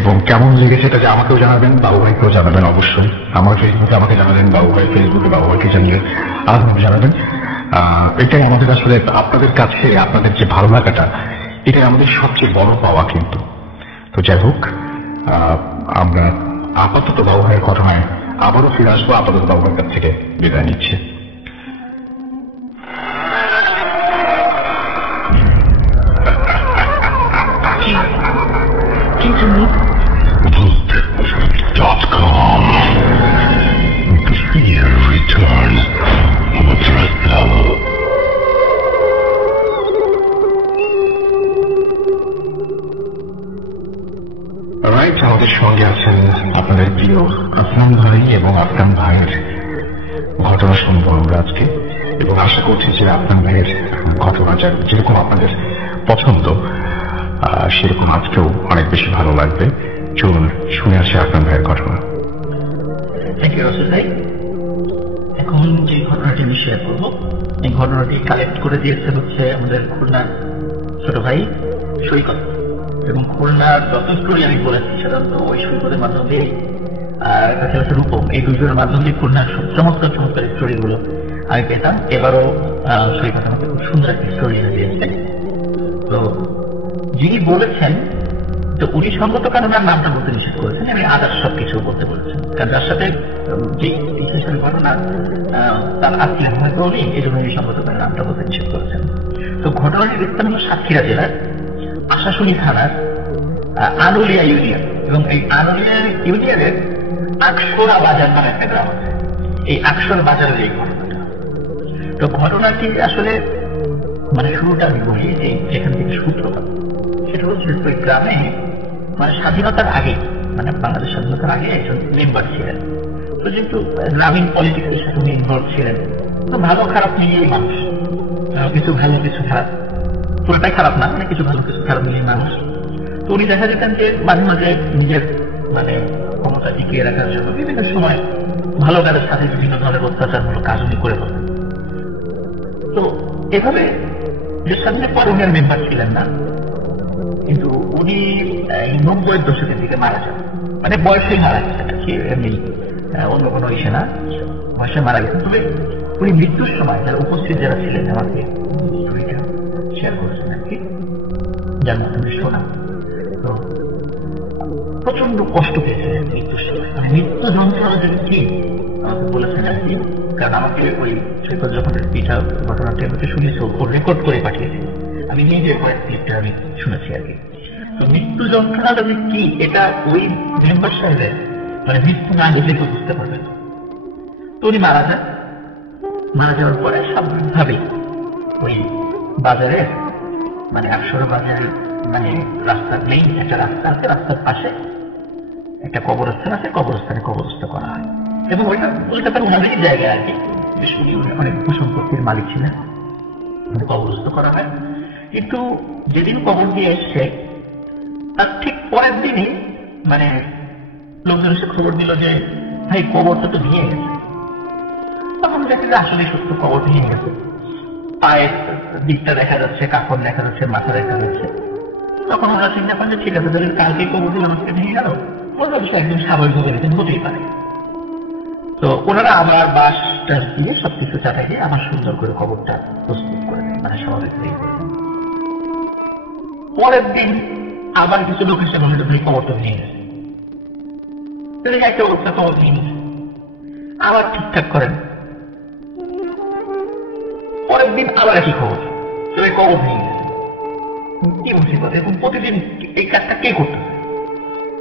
এবং কেমন লেগেছে এটা যে আমাকেও জানাবেন, বাবু ভাইকেও জানাবেন অবশ্যই। আমার ফেসবুকে আমাকে জানাবেন, বাবু ভাই ফেসবুকে বাবু ভাইকে জানিয়ে আপনাকে জানাবেন। এটাই আমাদের আসলে আপনাদের কাছে আপনাদের যে ভালো লাগাটা, এটাই আমাদের সবচেয়ে বড় পাওয়া কিন্তু। তো যাই হোক, আমরা আপাতত বাবু ভাইয়ের ঘটনায় আবারও ফিরে আসবো, আপাতত বাবু ভাইয়ের কাছ থেকে বিদায় নিচ্ছে। .com. The fear returns of a threat level. Right, আমাদের সঙ্গে আছেন আপনাদের প্রিয় আফনান ভাই, এবং আফনান ভাইয়ের ঘটনা শুনবো আমরা আজকে, এবং আশা করছি যে আফনান ভাইয়ের ঘটনা যেরকম আপনাদের পছন্দ সেরকম আজকেও অনেক বেশি ভালো লাগবে। চলুন শুনে আসি আফনান ভাইয়ের ঘটনা। থ্যাংক ইউ রসুল ভাই। এখন যে ঘটনাটি আমি শেয়ার করবো, এই ঘটনাটি কালেক্ট করে দিয়েছে হচ্ছে আমাদের খুলনার ছোট ভাই সৈকত, এবং খুলনার যত স্টোরি আমি বলেছি সাধারণত ওই সৈকতের মাধ্যমে আর কাছে রূপম, এই দুজনের মাধ্যমে খুলনার চমৎকার চমৎকার স্টোরিগুলো আমি পেতাম। এবারও সৈকত আমাকে খুব সুন্দর একটা স্টোরি দিয়েছে। তো যিনি বলেছেন, তো উনি সঙ্গত কারণে নামটা বলতে নিষেধ করেছেন, আমি আদার্স সবকিছু বলতে বলেছেন, কারণ যার সাথে যে বিশেষ ঘটনা তার আত্মীয় হয়তো উনি এই জন্য উনি সঙ্গত কারণে নামটা বলতে নিষেধ করেছেন। তো ঘটনাটি স্থান হল সাতক্ষীরা জেলার আশাশুনি থানার আনুলিয়া ইউনিয়ন, এবং এই আনুলিয়া ইউনিয়নের আকসরা বাজার নামে একটা গ্রাম আছে। এই আকসরা বাজারের এই ঘটনাটা, তো ঘটনাটি আসলে মানে শুরুটা আমি বলি যে যেখান থেকে সূত্রপাত, সেটা হচ্ছে ওই গ্রামে মানে স্বাধীনতার আগে, মানে বাংলাদেশ স্বাধীনতার আগে একজন মেম্বার ছিলেন। তো যেহেতু গ্রামীণ পলিটিক্সের সাথে উনি ইনভলভ ছিলেন, তো ভালো খারাপ নিয়েই মানুষ, কিছু ভালো কিছু খারাপ, পুরোটাই খারাপ না, মানে কিছু ভালো কিছু খারাপ নিয়ে মানুষ। তো উনি দেখা যেতেন যে মাঝে মাঝে নিজের মানে ক্ষমতা টিকিয়ে রাখার জন্য বিভিন্ন সময় ভালো কাজের সাথে বিভিন্ন ধরনের অত্যাচারমূলক কাজ উনি করে থাকেন। তো এভাবে যে স্বাধীনের পর উনি আর মেম্বার ছিলেন না, কিন্তু উনি 90-এর দশকের দিকে মারা যান, মানে বয়সে মারা গেছেন আর কি, এমনি অন্য কোনো ইসে না, বয়সে মারা গেছেন। তবে উনি মৃত্যুর সময় যারা উপস্থিত যারা ছিলেন আমাকে স্টোরিটা শেয়ার করেছেন আর কি, যার মাধ্যমে শোনা। তো প্রচন্ড কষ্ট পেয়েছিলেন মৃত্যুর সময়, মানে মৃত্যু যন্ত্রণা যদি কি আমাকে বলেছেন আর কি, কারণ আমাকে ওই সৈকত যখন পিঠা ঘটনাটি আমাকে শুনেছে ও রেকর্ড করে পাঠিয়েছে, আমি নিজে কয়েক ক্লিপটা আমি শুনেছি আর কি। তো মৃত্যু যন্ত্রণাটা যে কি, এটা ওই মেম্বার সাহেবের মানে মৃত্যু না দেখলে তো বুঝতে পারবেন। তো উনি মারা যান, মারা যাওয়ার পরে স্বাভাবিকভাবেই ওই বাজারের মানে আকসরা বাজারের মানে রাস্তার মেইন একটা রাস্তা আছে, রাস্তার পাশে একটা কবরস্থান আছে, কবরস্থানে কবরস্থ করা হয়। এবং ওইটা তার ওনাদেরই জায়গা আর কি, অনেক ভূসম্পত্তির মালিক ছিলেন, কবরস্থ করা হয়। কিন্তু যেদিন কবর দিয়ে এসছে তার ঠিক পরের দিনই মানে লোকজন এসে খবর দিল যে ভাই কবরটা তো ভেঙে গেছে। তখন দেখি যে আসলে সত্য কবর ভেঙে গেছে, পায়ের দিকটা দেখা যাচ্ছে, কাপড় দেখা যাচ্ছে, মাথা দেখা যাচ্ছে। তখন ওরা চিন্তা করেন যে ঠিক আছে, তাহলে কালকে কবর দিলাম আজকে ভেঙে গেল, ওরা বিষয় একদম স্বাভাবিকভাবে এরকম হতেই পারে। তো ওনারা আবার বাঁশ টাস দিয়ে সবকিছু চাটা দিয়ে আবার সুন্দর করে কবরটা প্রস্তুত করে দেন, মানে স্বাভাবিক হয়ে যায়। পরের দিন আবার কিছু লোক এসে বলে ভাই কবরটা ভেঙে গেছে, একটা অবস্থা কবর ভেঙে গেছে, আবার ঠিকঠাক করেন। পরের দিন আবার একই খবর, তবে কবর ভেঙে গেছে। কি বলছি কথা, এখন প্রতিদিন এই কাজটা কে করতেছে?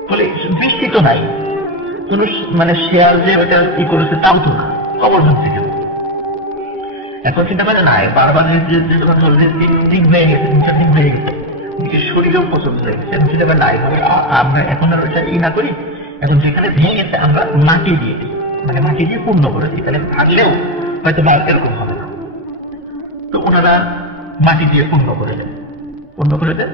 বলে বৃষ্টি তো নাই, মানে শেয়ার যে ওটা ই করেছে তাও তো না, খবর ভাঙতে গেল। এখন চিন্তা করে না, বারবার দিন হয়ে গেছে, 3-4 দিন হয়ে গেছে, নিজের শরীরেও পছন্দ হয়ে গেছে। এখন চিন্তা করে না, আমরা এখন আর ওইটা ই না করি, এখন যেখানে ভেঙে গেছে আমরা মাটি দিয়ে দিই, মানে মাটি দিয়ে পূর্ণ করেছি, তাহলে ভাঙলেও হয়তো বা এরকম হবে না। তো ওনারা মাটি দিয়ে পূর্ণ করে দেন, পূর্ণ করে দেন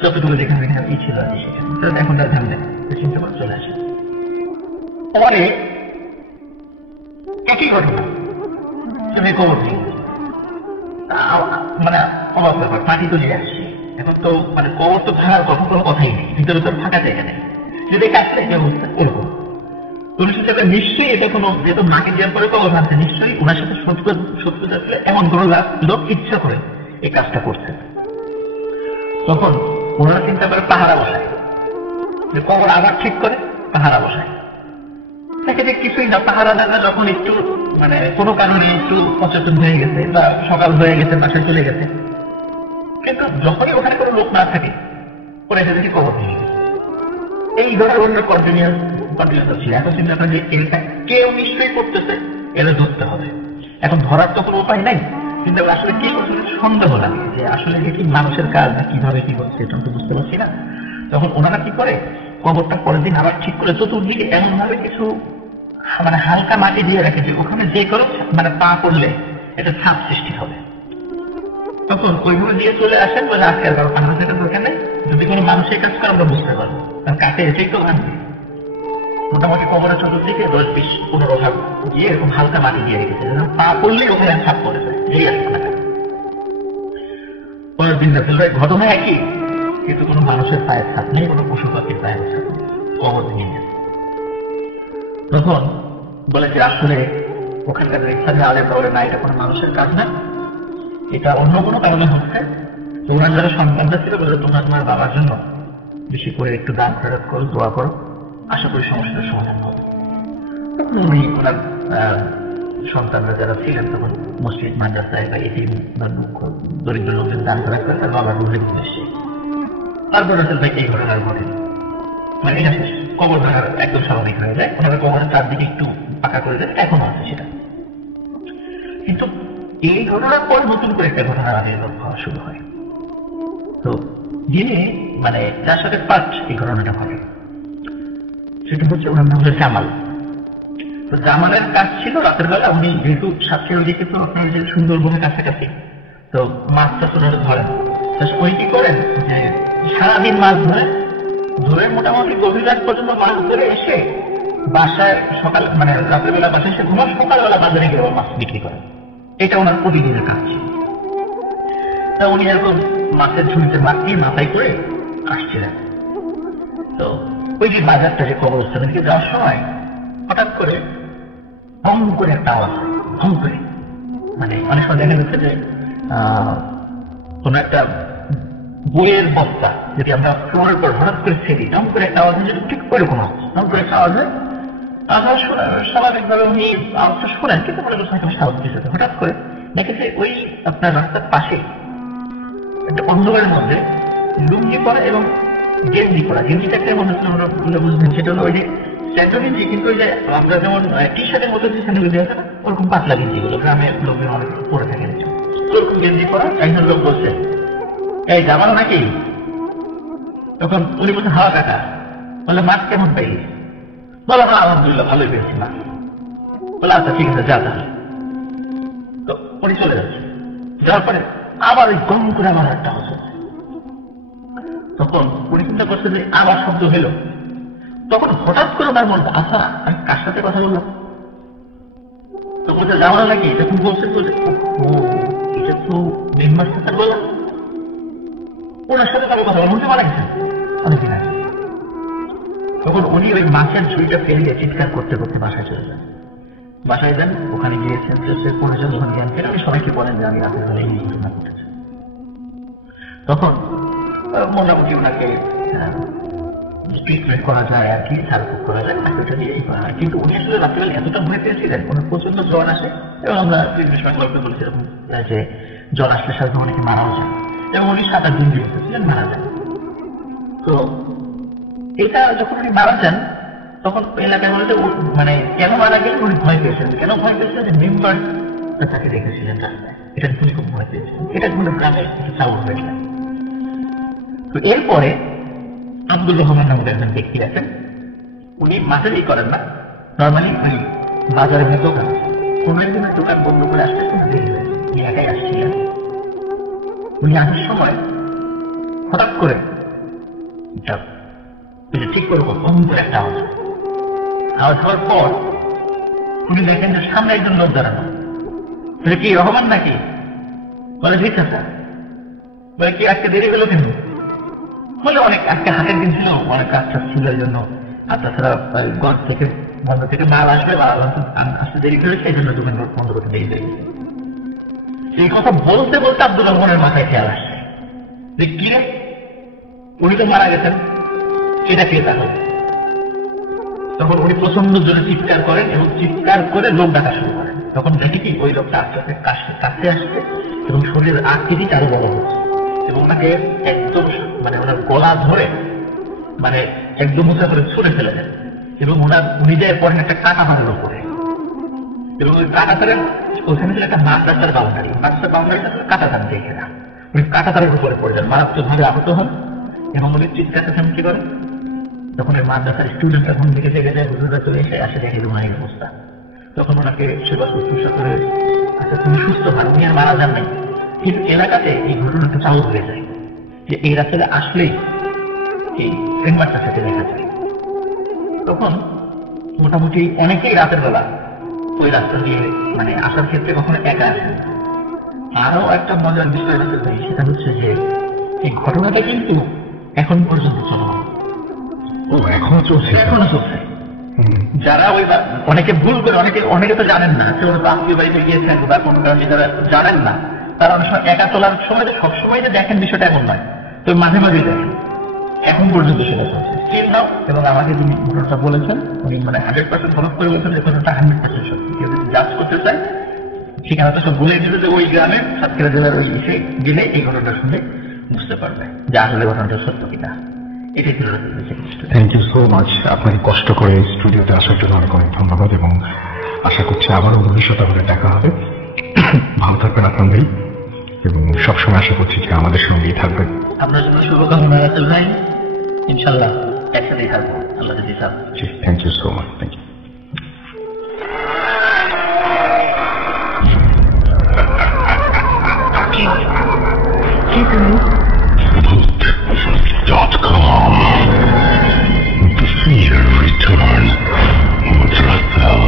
যতটুকু যেখানে ই ছিল আর কি, সেখানে এখন তার ধ্যান দেন, চিন্তা করে চলে আসে। পরে একই ঘটনা, তুমি কবর নেই, মানে অবাক ব্যাপার, মাটি তো নিয়ে আসছি, এখন তো মানে কবর তো ভাঙার কথা কোনো কথাই নেই, ভিতরে তো ফাঁকা জায়গা নেই, যদি কাটলে কি অবস্থা এরকম। তুমি চিন্তা করে নিশ্চয়ই এটা কোনো, যেহেতু মাটি দেওয়ার পরে কবর ভাঙছে, নিশ্চয়ই ওনার সাথে সত্য থাকলে এমন কোনো লোক ইচ্ছা করে এই কাজটা করছে। তখন ওনারা চিন্তা করে পাহারা বসায়, যে কবর আবার ঠিক করে পাহারা বসায়। দেখে যে কিছুই না, পাহারা দাদা যখন একটু মানে কোনো কারণে একটু সচেতন হয়ে গেছে বা সকাল হয়ে গেছে, বাসায় চলে গেছে, কিন্তু যখনই ওখানে কোনো লোক না থাকে ওরা এসে দেখি কবর ভেঙে গেছে। এই ধরনের কন্টিনিউয়াস ছিল। এখন চিন্তা করেন যে এটা কেউ নিশ্চয়ই করতেছে, এটা ধরতে হবে। এখন ধরার তো কোনো উপায় নাই, কিন্তু আসলে কি করছে সন্দেহ লাগে যে আসলে কি মানুষের কাজ না কিভাবে কি করছে, এটা তো বুঝতে পারছি না। তখন ওনারা কি করে, কবরটা পরের দিন আবার ঠিক করে চতুর্দিকে এমন ভাবে কিছু মানে হালকা মাটি দিয়ে রাখে যে ওখানে যে কোনো মানে পা করলে এটা ছাপ সৃষ্টি হবে। তখন ওইভাবে দিয়ে চলে আসেন, বলে আজকে আর কারো পাহাড় থাকার দরকার নেই, যদি কোনো মানুষের কাজ করে আমরা বুঝতে পারবো, কারণ কাছে এসেই তো ভাঙবে। মোটামুটি কবরের চতুর্দিকে 10-15 ভাগ দিয়ে এরকম হালকা মাটি দিয়ে রেখেছে, পা পড়লে ওখানে ছাপ পড়ে যায়, এই আসবে না। পরের দিন ঘটনা একই, কিন্তু কোনো মানুষের পায়ের ছাপ নেই, কোনো পশু পাখির পায়ের ছাপ নেই, কবর নিয়ে গেছে। তখন বলে যে আসলে ওখানকার ইচ্ছা যে আলে বলে না, এটা কোনো মানুষের কাজ না, এটা অন্য কোনো কারণে হচ্ছে। তো ওনার যারা সন্তানরা ছিল বলে তোমরা তোমার বাবার জন্য বেশি করে একটু দান খরচ করো, দোয়া করো, আশা করি সমস্যার সমাধান হবে। তখন উনি ওনার সন্তানরা যারা ছিলেন তখন মসজিদ মাদ্রাসায় বা এটিএম বা দরিদ্র লোকদের দান খরচ করে তার বাবার রুহে নিয়ে এসছে। তারপর আসলে ভাই এই ঘটনার ঘটে, মানে এটা কবর ভাঙার একদম স্বাভাবিক হয়ে যায়। ওনারা কবরের চারদিকে একটু পাকা করে দেয়, এখনো আছে সেটা। কিন্তু এই ঘটনার পর নতুন করে একটা ঘটনার আবির্ভাব হওয়া শুরু হয়। তো যিনি মানে যার সাথে ফার্স্ট এই ঘটনাটা ঘটে সেটা হচ্ছে ওনার নাম হচ্ছে জামাল। তো জামালের কাজ ছিল রাতের বেলা, উনি যেহেতু সাতক্ষীরা দিকে তো আপনার যে সুন্দরবনের কাছাকাছি, তো মাছ চাষ ওনারা ধরেন। ওই কি করেন যে সারাদিন মাছ ধরে মোটামুটি গভীর রাত পর্যন্ত মাছ ধরে এসে বাসায় সকাল মানে রাতের বেলা বাসায় এসে ঘুমান, সকালবেলা বাজারে গিয়ে মাছ বিক্রি করেন। এটা ওনার প্রতিদিনের কাজ ছিল। তা উনি এরকম মাছের ঝুড়িতে মাখিয়ে মাথায় করে আসছিলেন। তো ওই যে বাজারটা যে কবরস্থান থেকে যাওয়ার সময় হঠাৎ করে ভং করে একটা আওয়াজ হয়, ভং করে। মানে অনেক সময় দেখা যাচ্ছে যে কোন একটা বইয়ের বস্তা যদি আমরা ফ্লোরের পর হঠাৎ করে ছেড়ি, ভং করে একটা আওয়াজ হয়, ঠিক ওইরকম আছে, ভং করে একটা আওয়াজ হয়। স্বাভাবিকভাবে উনি আওয়াজটা শোনেন, কিন্তু মনে করছেন এখানে সাহস দিয়েছে। হঠাৎ করে দেখে যে ওই আপনার রাস্তার পাশে একটা অন্ধকারের মধ্যে লুঙ্গি পরা এবং গেঞ্জি পরা, গেঞ্জিটা কেমন হচ্ছে আমরা বুঝবেন, সেটা হলো ওই যে স্যান্ডো গেঞ্জি, কিন্তু ওই যে আমরা যেমন টি শার্টের মধ্যে যে স্যান্ডো গেঞ্জি আছে না, ওরকম পাতলা গেঞ্জি গুলো গ্রামের লোকজন অনেক পরে থাকেন, ওরকম গেঞ্জি পরা একজন লোক বলছে, এই জামাল নাকি? তখন উনি বলছেন হাওয়া কাকা। বলে মাছ কেমন পাই? বলো আলহামদুলিল্লাহ ভালোই পেয়েছি মাছ। বলে আচ্ছা ঠিক আছে যা তাহলে। তো উনি চলে যাচ্ছে, যাওয়ার পরে আবার ওই গম করে আমার একটা হচ্ছে। তখন উনি চিন্তা করছে যে আবার শব্দ হইল। তখন হঠাৎ করে ওনার মনে আচ্ছা আমি কার সাথে কথা বললাম? তো বলছে জামাল নাকি? তখন বলছে এটা তো মেম্বার সাথে বললাম, ওনার সাথে তাকে কথা বলতে মারা গেছেন অনেকদিন আগে। তখন উনি ওই মাছের ঝুড়িটা ফেলিয়ে চিৎকার করতে করতে বাসায় চলে যান। বাসায় যান, ওখানে গিয়েছেন পরিজন যখন জ্ঞান ফেরে উনি সবাইকে বলেন যে আমি রাতের বেলা এই ঘটনা ঘটেছে। তখন মোটামুটি ওনাকে ট্রিটমেন্ট করা যায় আর কি, সার্ভিস করা যায়, ওটা দিয়েই করা হয়। কিন্তু উনি আসলে রাত্রিবেলা এতটা ভয় পেয়েছিলেন, ওনার প্রচন্ড জ্বর আসে, এবং আমরা ট্রিটমেন্ট গল্প বলছি এরকম যে জ্বর আসলে সাথে অনেকে মারাও যায়, এবং উনি 7-8 দিন ছিলেন মারা যান। তো এটা যখন উনি মারা যান তখন এলাকায় বলতে মানে কেন মারা গেলেন উনি ভয় পেয়েছেন। কেন ভয় পেয়েছিলেন? যে মেম্বার তাকে দেখেছিলেন রাস্তায়, এটা উনি খুব ভয় পেয়েছিলেন। এটা কিন্তু গ্রামের কিছু চাউল হয়েছিলেন। তো এরপরে আব্দুল রহমান নামক একজন ব্যক্তি আছেন, উনি মাছেরই করেন না, নর্মালি উনি বাজারে দোকান, কোন একদিনের দোকান বন্ধ করে আসতে উনি একাই আসছিলেন। উনি আসার সময় হঠাৎ করে ঠিক করে কম করে একটা আওয়াজ হওয়ার পর উনি দেখেন যে সামনে একজন লোক দাঁড়ানো। বলে কি রহমান নাকি? বলে ঠিক আছে। বলে কি আজকে দেরি হলো কেন? বলে অনেক আজকে হাটের দিন ছিল, অনেক কাজ টাজ ছিল এই জন্য, আর তাছাড়া গঞ্জ থেকে বন্ধ থেকে মাল আসবে, আসতে দেরি করে সেই জন্য দোকান বন্ধ করতে দেরি হয়ে গেছে। এই কথা বলতে বলতে আব্দুল রহমানের মাথায় খেয়াল আসছে যে কি রে, উনি তো মারা গেছেন, এটা কে তাহলে? তখন উনি প্রচন্ড জোরে চিৎকার করেন এবং চিৎকার করে লোক ডাকা শুরু করেন। তখন দেখি কি ওই লোকটা আস্তে আস্তে কাছে আসছে এবং শরীরের আকৃতিটা আরো বড় হচ্ছে, এবং ওনাকে একদম মানে ওনার গলা ধরে মানে একদম উঁচা করে ছুঁড়ে ফেলে দেন, এবং উনি যায় পড়েন একটা কাটা পাতার উপরে, এবং ওই কাটা তারের ওখানে ছিল একটা মাদ্রাসার বাউন্ডারি, মাদ্রাসার বাউন্ডারিটা কাটা তার দিয়ে ঘেরা। উনি কাটা তারের উপরে পড়ে যান, মারাত্মকভাবে আহত হন, এবং উনি চিৎকার কি করেন। তখন ওই মাদ্রাসার স্টুডেন্টরা ঘুম থেকে জেগে যায়, হুজুররা চলে এসে আসে দেখে রুমাইয়ের অবস্থা। তখন ওনাকে সেবা শুশ্রূষা করে আচ্ছা তুমি সুস্থ হন, উনি আর মারা যান নাই। কিন্তু এলাকাতে এই ঘটনাটা চালু হয়ে যায় যে এই রাস্তাতে আসলেই এই মেম্বারটার সাথে দেখা যায়। তখন মোটামুটি অনেকেই রাতের বেলা ওই রাস্তা দিয়ে মানে আসার ক্ষেত্রে কখনো একা আসেন। আরো একটা মজার বিষয় আছে ভাই, সেটা হচ্ছে যে এই ঘটনাটা কিন্তু এখন পর্যন্ত চলমান। ও এখনো চলছে? এখনো চলছে। যারা ওই অনেকে ভুল করে, অনেকে তো জানেন না যে ওরা আত্মীয় বাড়িতে গিয়েছেন বা কোনো কারণে যারা জানেন না তারা অনেক সময় একা চলার সময় সবসময় যে দেখেন বিষয়টা এমন নয়, তো মাঝে মাঝে দেখেন। এখন পর্যন্ত সেটা চলছে স্টিল নাও। এবং আমাকে যিনি ঘটনাটা বলেছেন উনি মানে 100% ফলো করে বলেছেন যে ঘটনাটা 100% সত্যি। কেউ যদি জাজ করতে চায় ঠিকানাটা সব বলে দিতে যে ওই গ্রামে সাতক্ষীরা জেলার ওই ইসে গেলে এই ঘটনাটা শুনলে বুঝতে পারবে যে আসলে ঘটনাটা সত্য কিনা। এটাই ছিল। Thank you so much. আপনাকে কষ্ট করে স্টুডিওতে আসার জন্য অনেক অনেক ধন্যবাদ এবং আশা করছি আবারও ভবিষ্যতে আমাদের দেখা হবে। ভালো থাকবেন আপনার ভাই এবং সবসময় আশা করছি যে আমাদের সঙ্গেই থাকবেন। আপনার জন্য শুভকামনা রাসেল ভাই, ইনশাল্লাহ একসাথেই থাকবো আল্লাহ যদি চান। জি, thank you so much. Thank you. Bhoot.com. The fear return with Rathel.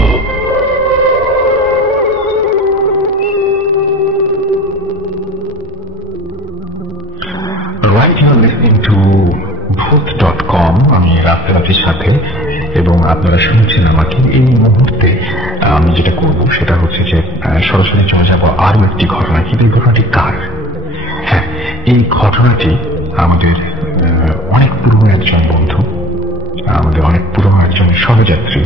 Right, you're listening to Bhoot.com. আমি রাফেলাতের সাথে এবং আপনারা শুনছেন আমাকে। এই মুহূর্তে আমি যেটা করব সেটা হচ্ছে যে সরাসরি চলে যাব আরো একটি ঘটনা। কিন্তু এই ঘটনাটি কার? হ্যাঁ, এই ঘটনাটি আমাদের অনেক পুরনো একজন বন্ধু, আমাদের অনেক পুরনো একজন সহযাত্রী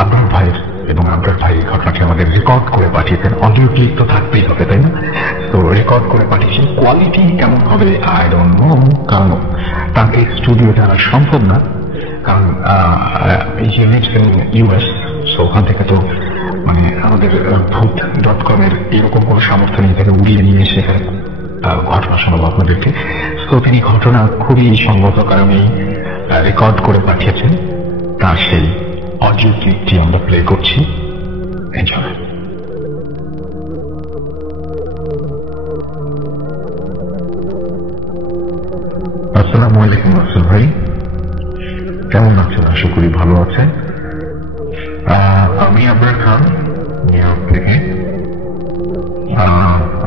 আবরার ভাইয়ের, এবং আবরার ভাই এই ঘটনাটি আমাদের রেকর্ড করে পাঠিয়েছেন। অডিও ক্লিপ তো থাকতেই হবে, তাই না? তো রেকর্ড করে পাঠিয়েছেন। কোয়ালিটি কেমন হবে আই ডোন্ট নো, কারণ তাকে স্টুডিওতে আনা সম্ভব না, কারণ এই যে ইউএস, সো ওখান থেকে তো মানে আমাদের Bhoot.com এর এরকম কোনো সামর্থ্য নেই তাকে উড়িয়ে নিয়ে এসে ঘটনা শোনাবো আপনাদেরকে। তো তিনি ঘটনা খুবই সঙ্গত কারণেই রেকর্ড করে পাঠিয়েছেন, তার সেই অডিও ক্লিপটি আমরা প্লে করছি। এনজয়। আসসালামু আলাইকুম রাসেল ভাই, কেমন আছেন? আশা করি ভালো আছেন। আমি আবরার খান, নিউ ইয়র্ক থেকে।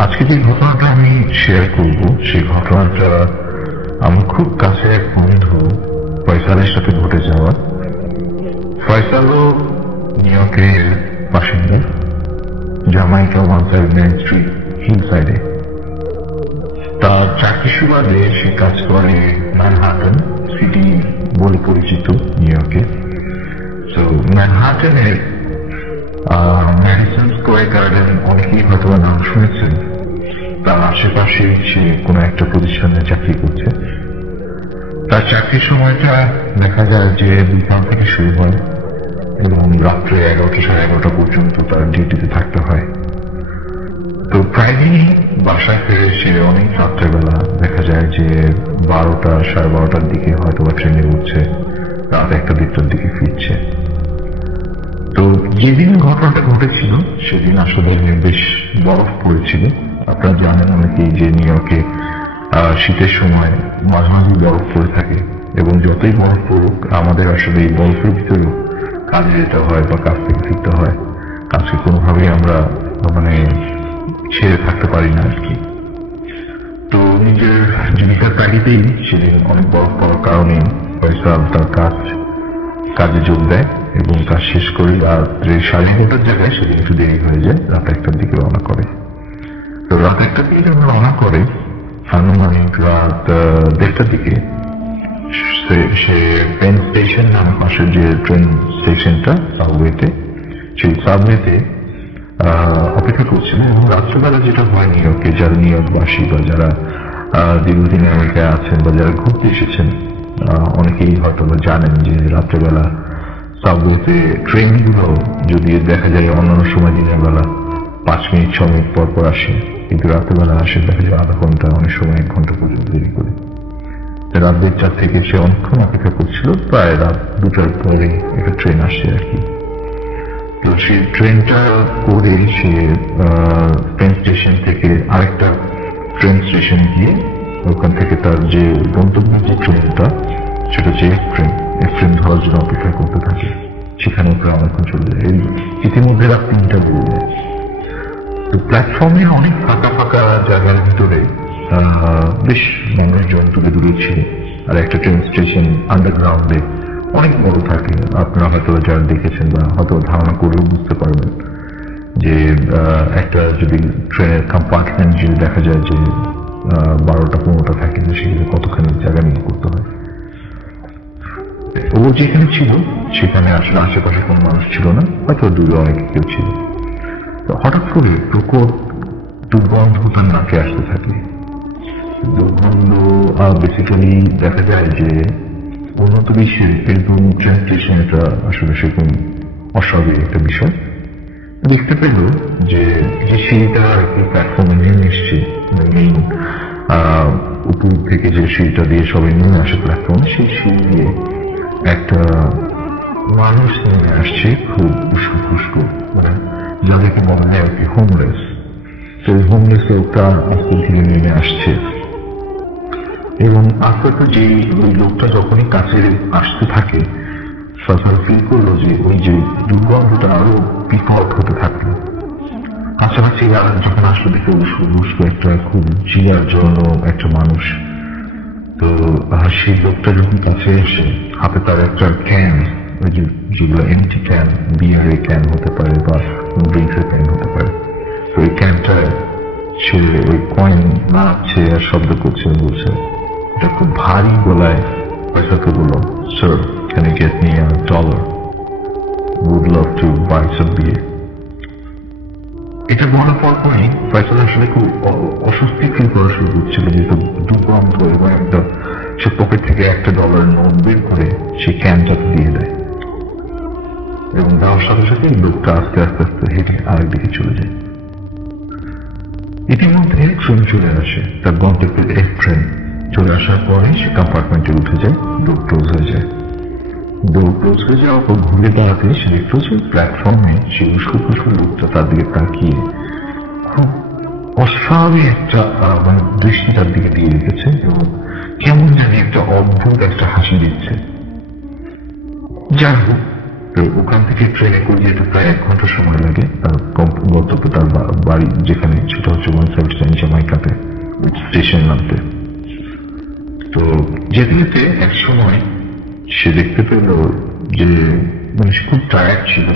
আজকে যে ঘটনাটা আমি শেয়ার করব সেই ঘটনাটা আমার খুব কাছে এক বন্ধু ফয়সালের সাথে ঘটে যাওয়া। ফয়সালও নিউ ইয়র্কের বাসিন্দা, জামাইকা 179 স্ট্রিট হিল সাইডে। তার চাকরি সুবাদে সে কাজ করে ম্যানহাটন সিটি বলে পরিচিত নিউ ইয়র্কে। তো ম্যানহাটনের ম্যাডিসন স্কোয়ার গার্ডেন অনেকেই হয়তো নাম শুনেছেন। তার আশেপাশে সে কোনো একটা প্রতিষ্ঠানে চাকরি করছে। তার চাকরির সময়টা দেখা যায় যে বিকাল থেকে শুরু হয় এবং রাত্রে 11টা সাড়ে 11টা পর্যন্ত তার ডিউটিতে থাকতে হয়। তো প্রায়ই বাসায় ফিরে সে অনেক রাত্রেবেলা দেখা যায় যে 12টা সাড়ে 12টার দিকে হয়তো বা ট্রেনে উঠছে, রাত 1টা-1:30টার দিকে ফিরছে। তো যেদিন ঘটনাটা ঘটেছিল সেদিন আসলে বেশ বরফ পড়েছিল। আপনারা জানেন অনেকেই যে নিউ ইয়র্কে শীতের সময় মাঝে মাঝে বরফ পড়ে থাকে, এবং যতই বরফ পড়ুক আমাদের আসলে এই বরফের ভিতরেও কাজে যেতে হয় বা কাজ থেকে ফিরতে হয়। কাজকে কোনোভাবেই আমরা মানে ছেড়ে থাকতে পারি না আর কি। তো নিজের জীবিকার তাগিদেই সেদিন অনেক বরফ পড়ার কারণে ফয়সাল তার কাজে যোগ দেয় এবং কাজ শেষ করে রাত্রে 11:30টার জায়গায় সেদিন একটু দেরি হয়ে যায়, রাত 1টার দিকে রওনা করে। তো রাত 1টার দিকে যখন রওনা করে আনুমানিক রাত 1:30টার দিকে সে পেন স্টেশন নামের পাশে যে ট্রেন স্টেশনটা সাবওয়েতে, সেই সাবওয়েতে অপেক্ষা করছিল। এবং রাত্রেবেলা যেটা হয় নিউ ইয়র্কে, যারা নিউ ইয়র্কবাসী বা যারা দীর্ঘদিন আমেরিকায় আছেন বা যারা ঘুরতে এসেছেন অনেকেই হয়তো জানেন যে রাত্রেবেলা সাবওয়েতে ট্রেনগুলো যদি দেখা যায় অন্যান্য সময় দিনের বেলা 5 মিনিট 6 মিনিট পর পর আসে, কিন্তু রাত্রেবেলা আসে দেখা যায় আধা ঘন্টা, অনেক সময় 1 ঘন্টা পর্যন্ত দেরি করে। রাত 1:30 থেকে সে অনেকক্ষণ অপেক্ষা করছিল, প্রায় রাত 2টার পরে একটা ট্রেন আসে আর কি। তো সেই ট্রেনটা করে সে ট্রেন স্টেশন থেকে আরেকটা ট্রেন স্টেশনে গিয়ে ওখান থেকে তার যে গন্তব্য যে ট্রেনটা সেটা হচ্ছে এফট্রেন ধরার জন্য অপেক্ষা করতে থাকে। সেখানে প্রায় অনেকক্ষণ চলে যায়। ইতিমধ্যে রাত 3টা বেজে যায়। তো প্ল্যাটফর্মে অনেক ফাঁকা ফাঁকা জায়গার ভিতরে বেশ মানুষজন তুলে দূরে ছিল, আর একটা ট্রেন স্টেশন আন্ডারগ্রাউন্ডে অনেক বড় থাকে। আপনারা হয়তো যারা দেখেছেন বা হয়তো ধারণা করলেও বুঝতে পারবেন যে একটা যদি ট্রেনের কম্পার্টমেন্ট যদি দেখা যায় যে 12টা-15টা থাকে, সেখানে কতখানি জায়গা নিয়ে করতে হয়। ও যেখানে ছিল সেখানে আসলে আশেপাশে কোনো মানুষ ছিল না, হয়তো দূরে অনেক কেউ ছিল। তো হঠাৎ করে প্রকট দুর্গন্ধ তার নাকে আসতে থাকে। দুর্গন্ধ বেসিক্যালি দেখা যায় যে উন্নত বিশ্বের এরকম ট্রেন স্টেশন এটা আসলে সেরকম অস্বাভাবিক একটা বিষয়। দেখতে পেল যে সিঁড়িটা প্ল্যাটফর্মে নেমে এসছে, মেইন উপর থেকে যে সিঁড়িটা দিয়ে সবাই নেমে আসে প্ল্যাটফর্মে, সেই সিঁড়ি দিয়ে একটা মানুষ নেমে আসছে, খুব উস্কো ফুস্কো, মানে যাদেরকে মনে হয় আর কি হোমলেস। তো হোমলেস লোকটা আস্তে ধীরে নেমে আসছে এবং আস্তে আস্তে যে ওই লোকটা যখনই কাছে আসতে থাকে সরকার ফিল করলো যে ওই যে দুর্গন্ধটা আরো বিকট হতে থাকলো। কাছাকাছি যখন আসলো দেখে উস্কো একটা খুব জিয়ার জন্য একটা মানুষ। তো সেই লোকটা যখন কাছে এসে হাতে তার একটা ক্যান, ওই যেগুলো এমটি ক্যান, বিয়ারের ক্যান হতে পারে বা ড্রিঙ্কসের ক্যান হতে পারে, তো ওই ক্যানটা সে ওই কয়েন নাড়ছে আর শব্দ করছে, বলছে এটা খুব ভারী গলায় পয়সাকে বলল, sir can you get me $1? Would love to buy some beer. এটা বলার পর পরই ফয়সাল আসলে খুব অস্বস্তি ফিল করা শুরু করছিল, যেহেতু দুর্গন্ধ, এবং একটা সে পকেট থেকে $1 নোট বের করে সে ক্যানটাকে দিয়ে দেয় এবং দেওয়ার সাথে সাথে লোকটা আস্তে আস্তে আস্তে হেঁটে আরেকদিকে চলে যায়। ইতিমধ্যে ট্রেন চলে আসে, তার গন্তব্যের ট্রেন চলে আসার পরে সে কম্পার্টমেন্টে উঠে যায়, ডোর ক্লোজ হয়ে যায়। ডোর ক্লোজ হয়ে যাওয়ার পর ঘুরে দাঁড়াতে সে দেখলো যে প্ল্যাটফর্মে সে উস্কো ফুস্কো লোকটা তার দিকে তাকিয়ে খুব অস্বাভাবিক একটা মানে দৃষ্টি তার দিকে দিয়ে রেখেছে এবং কেমন জানি একটা অদ্ভুত একটা হাসি দিচ্ছে। যাই হোক, ওখান থেকে ট্রেনে করে যেতে প্রায় 1 ঘন্টা সময় লাগে। তার গন্তব্য তার বাড়ি যেখানে, সেটা হচ্ছে 179 জ্যামাইকাতে স্টেশন নামতে। তো যেতে যেতে এক সময় সে দেখতে পেল যে মানে সে খুব টায়ার্ড ছিল,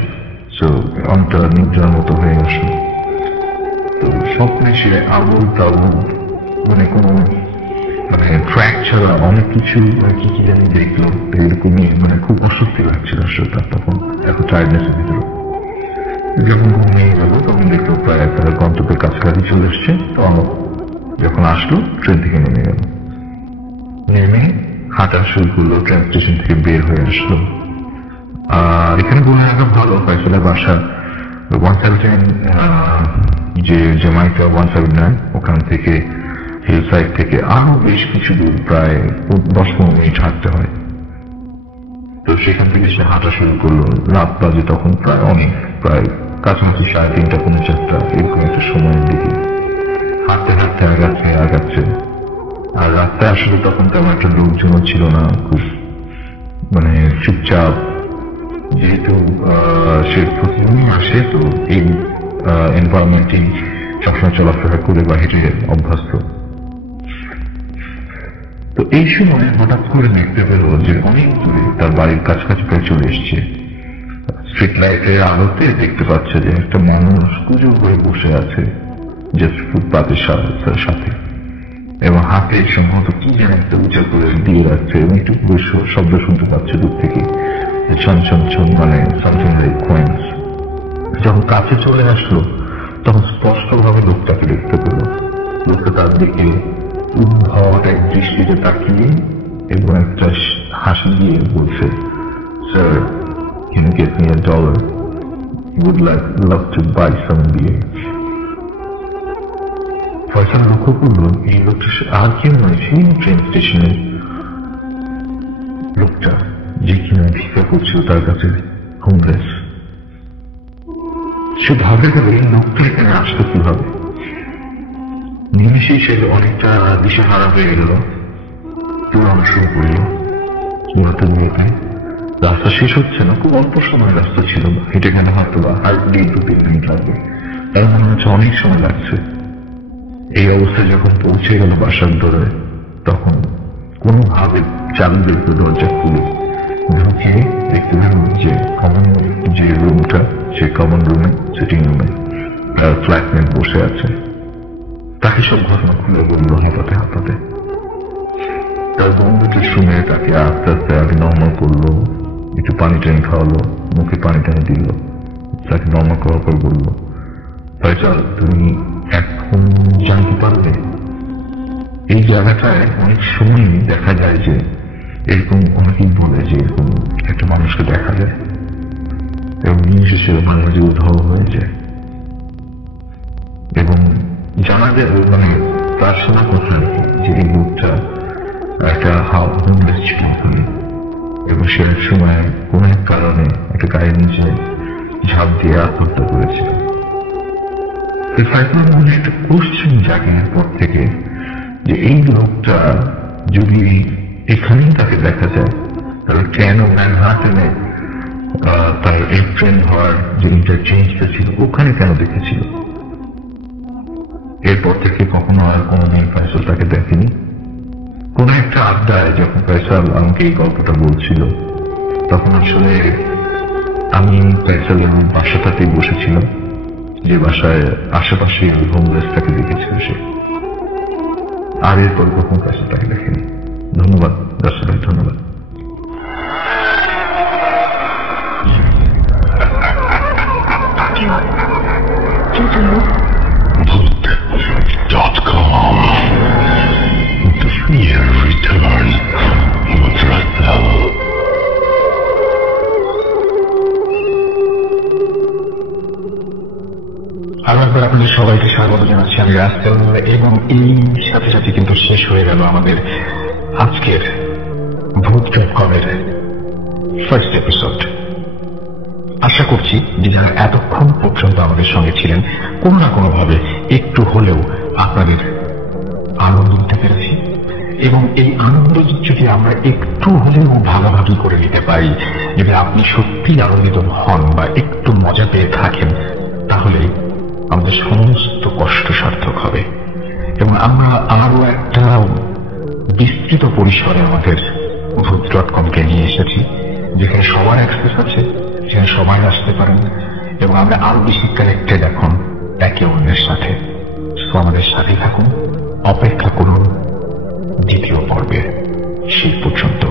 তো অনেকটা নিদ্রার মতো হয়ে আসলো। তো স্বপ্নে সে আবুল তাবুল মানে কোনো মানে ট্র্যাক ছাড়া অনেক কিছু কি কি জানি দেখলো, এরকমই মানে খুব অস্বস্তি লাগছিল আসলে তার তখন এত টায়ার্ডনেসের ভিতরে। যখন ঘুমিয়ে গেল তখন দেখলো প্রায় তার গন্তব্যের কাছাকাছি চলে এসছে। তো যখন আসলো ট্রেন থেকে নেমে গেল, নেমে হাঁটা শুরু করলো, ট্রেন স্টেশন থেকে বের হয়ে আসলো। আর এখানে বলে রাখা ভালো, ফয়সালের বাসা 179 যে জ্যামাইকা 179, ওখান থেকে হিল সাইড থেকে আরো বেশ কিছু দূর, প্রায় 10-15 মিনিট হাঁটতে হয়। তো সেখান থেকে সে হাঁটা শুরু করলো। রাত বাজে তখন প্রায় অনেক, প্রায় কাছাকাছি 3:30-4:30 এরকম একটা সময়ের দিকে। হাঁটতে হাঁটতে আগাচ্ছে। আর রাস্তায় আসলে তখন তেমন একটা লোকজনও ছিল না, খুব মানে চুপচাপ, যেহেতু সে প্রতিদিনই আসে, তো এই এনভায়রনমেন্টে সবসময় চলাফেরা করে বা হেঁটে অভ্যস্ত। তো এই সময় হঠাৎ করে দেখতে পেল যে অনেক দূরে তার বাড়ির কাছাকাছি প্রায় চলে এসছে। স্ট্রিট লাইটের আলোতে দেখতে পাচ্ছে যে একটা মানুষ কুজো হয়ে বসে আছে জাস্ট ফুটপাতের সাথে, এবং হাতে সম্ভবত কি যেন একটা উঁচা করে দিয়ে রাখছে এবং একটু শব্দ শুনতে পাচ্ছে দূর থেকে, ছন ছন ছন, মানে সামথিং লাইক কয়েন্স। যখন কাছে চলে আসলো তখন স্পষ্টভাবে লোকটাকে দেখতে পেল। লোকটা তার দিকে উদ্ভট এক দৃষ্টিতে তাকিয়ে এবং একটা হাসি দিয়ে বলছে, sir can you get me $1? would love to buy some beer. Faisal লক্ষ্য করল এই লোকটা আর কেউ নয়, সেই ট্রেন স্টেশনের লোকটা যে কিনা ভিক্ষা করছিল তার কাছে, হোমলেস। সে ভাবে গেল এই লোকটা এখানে আসতো কিভাবে। নিমেষেই সে অনেকটা দিশেহারা হয়ে গেল, দৌড়ানো শুরু করলো। রাস্তা শেষ হচ্ছে না, খুব অল্প সময় রাস্তা ছিল, হেঁটে গেলে হয়তো বা হার্ডলি 2-3 মিনিট লাগবে, তার মনে হচ্ছে অনেক সময় লাগছে। এই অবস্থায় যখন পৌঁছে গেল বাসার দরে, তখন কোনোভাবে চাবি বের করে দরজা খুলে ঢুকে দেখতে পেলাম যে কমন যে রুমটা, সেই কমন রুমে, সিটিং রুমে তার ফ্ল্যাটমেট বসে আছে। তাকে সব ঘটনা খুলে বললো হাঁপাতে হাঁপাতে। তার বন্ধুটি শুনে তাকে আস্তে আস্তে আগে নর্মাল করলো, একটু পানি টানি খাওয়ালো, মুখে পানি টানি দিল, তাকে নর্মাল করার পর বললো, ফয়সাল তুমি এখন জানতে পারবে এই জায়গাটায় অনেক সময় দেখা যায় যে এরকম অনেকেই বলে যে এরকম একটা মানুষকে দেখা যায় এবং নিমিষে সে মাঝে মাঝে উদ্ধার হয়ে যায়, এবং জানা যায় মানে তার শোনা কথা যে এই লোকটা একটা হোমলেস ছিল এবং সে এক সময় কোন এক কারণে একটা গায়ের নিচে ঝাঁপ দিয়ে আত্মহত্যা করেছিল। একটা কোশ্চেন জাগে এরপর থেকে যে এই লোকটা যদি এখানেই তাকে দেখা যায় তাহলে কেন ম্যানহাটনে তার এক্সপ্লেন হওয়ার যে ইন্টারচেঞ্জটা ছিল ওখানে কেন দেখেছিল। এরপর থেকে কখনো আর কোনোদিন ফয়সাল তাকে দেখেনি। কোন একটা আড্ডায় যখন ফয়সাল আমাকে এই গল্পটা বলছিল তখন আসলে আমি ফয়সালের বাসাটাতেই বসেছিলাম, যে বাসায় আশেপাশে হোমলেসটাকে দেখেছিল সে। আর এরপর কখনো ফয়সাল তাকে দেখেনি। ধন্যবাদ দর্শক ভাই, ধন্যবাদ। Voot.com. The fear return with Russell. আরো একবার আপনাদের সবাইকে স্বাগত জানাচ্ছি, আমি রাসেল। এবং এই সাথে সাথে কিন্তু শেষ হয়ে গেল আমাদের আজকের Voot.com-এর ফার্স্ট এপিসোড। আশা করছি যে যারা এতক্ষণ পর্যন্ত আমাদের সঙ্গে ছিলেন কোনো না কোনো ভাবে একটু হলেও আপনাদের আনন্দ দিতে পেরেছি, এবং এই আনন্দ যদি আমরা একটু হলেও ভাগাভাগি করে নিতে পারি, যদি আপনি সত্যি আনন্দিত হন বা একটু মজা পেয়ে থাকেন, তাহলে আমাদের সমস্ত কষ্ট সার্থক হবে। এবং আমরা আরো একটা বিস্তৃত পরিসরে আমাদের Voot.com-কে নিয়ে এসেছি, যেখানে সবার অ্যাক্সেস আছে, যেখানে সবাই আসতে পারেন, এবং আমরা আরো বেশি কানেক্টেড এখন একে অন্যের সাথে। তো আমাদের সাথে থাকুন, অপেক্ষা করুন দ্বিতীয় পর্বে। সেই পর্যন্ত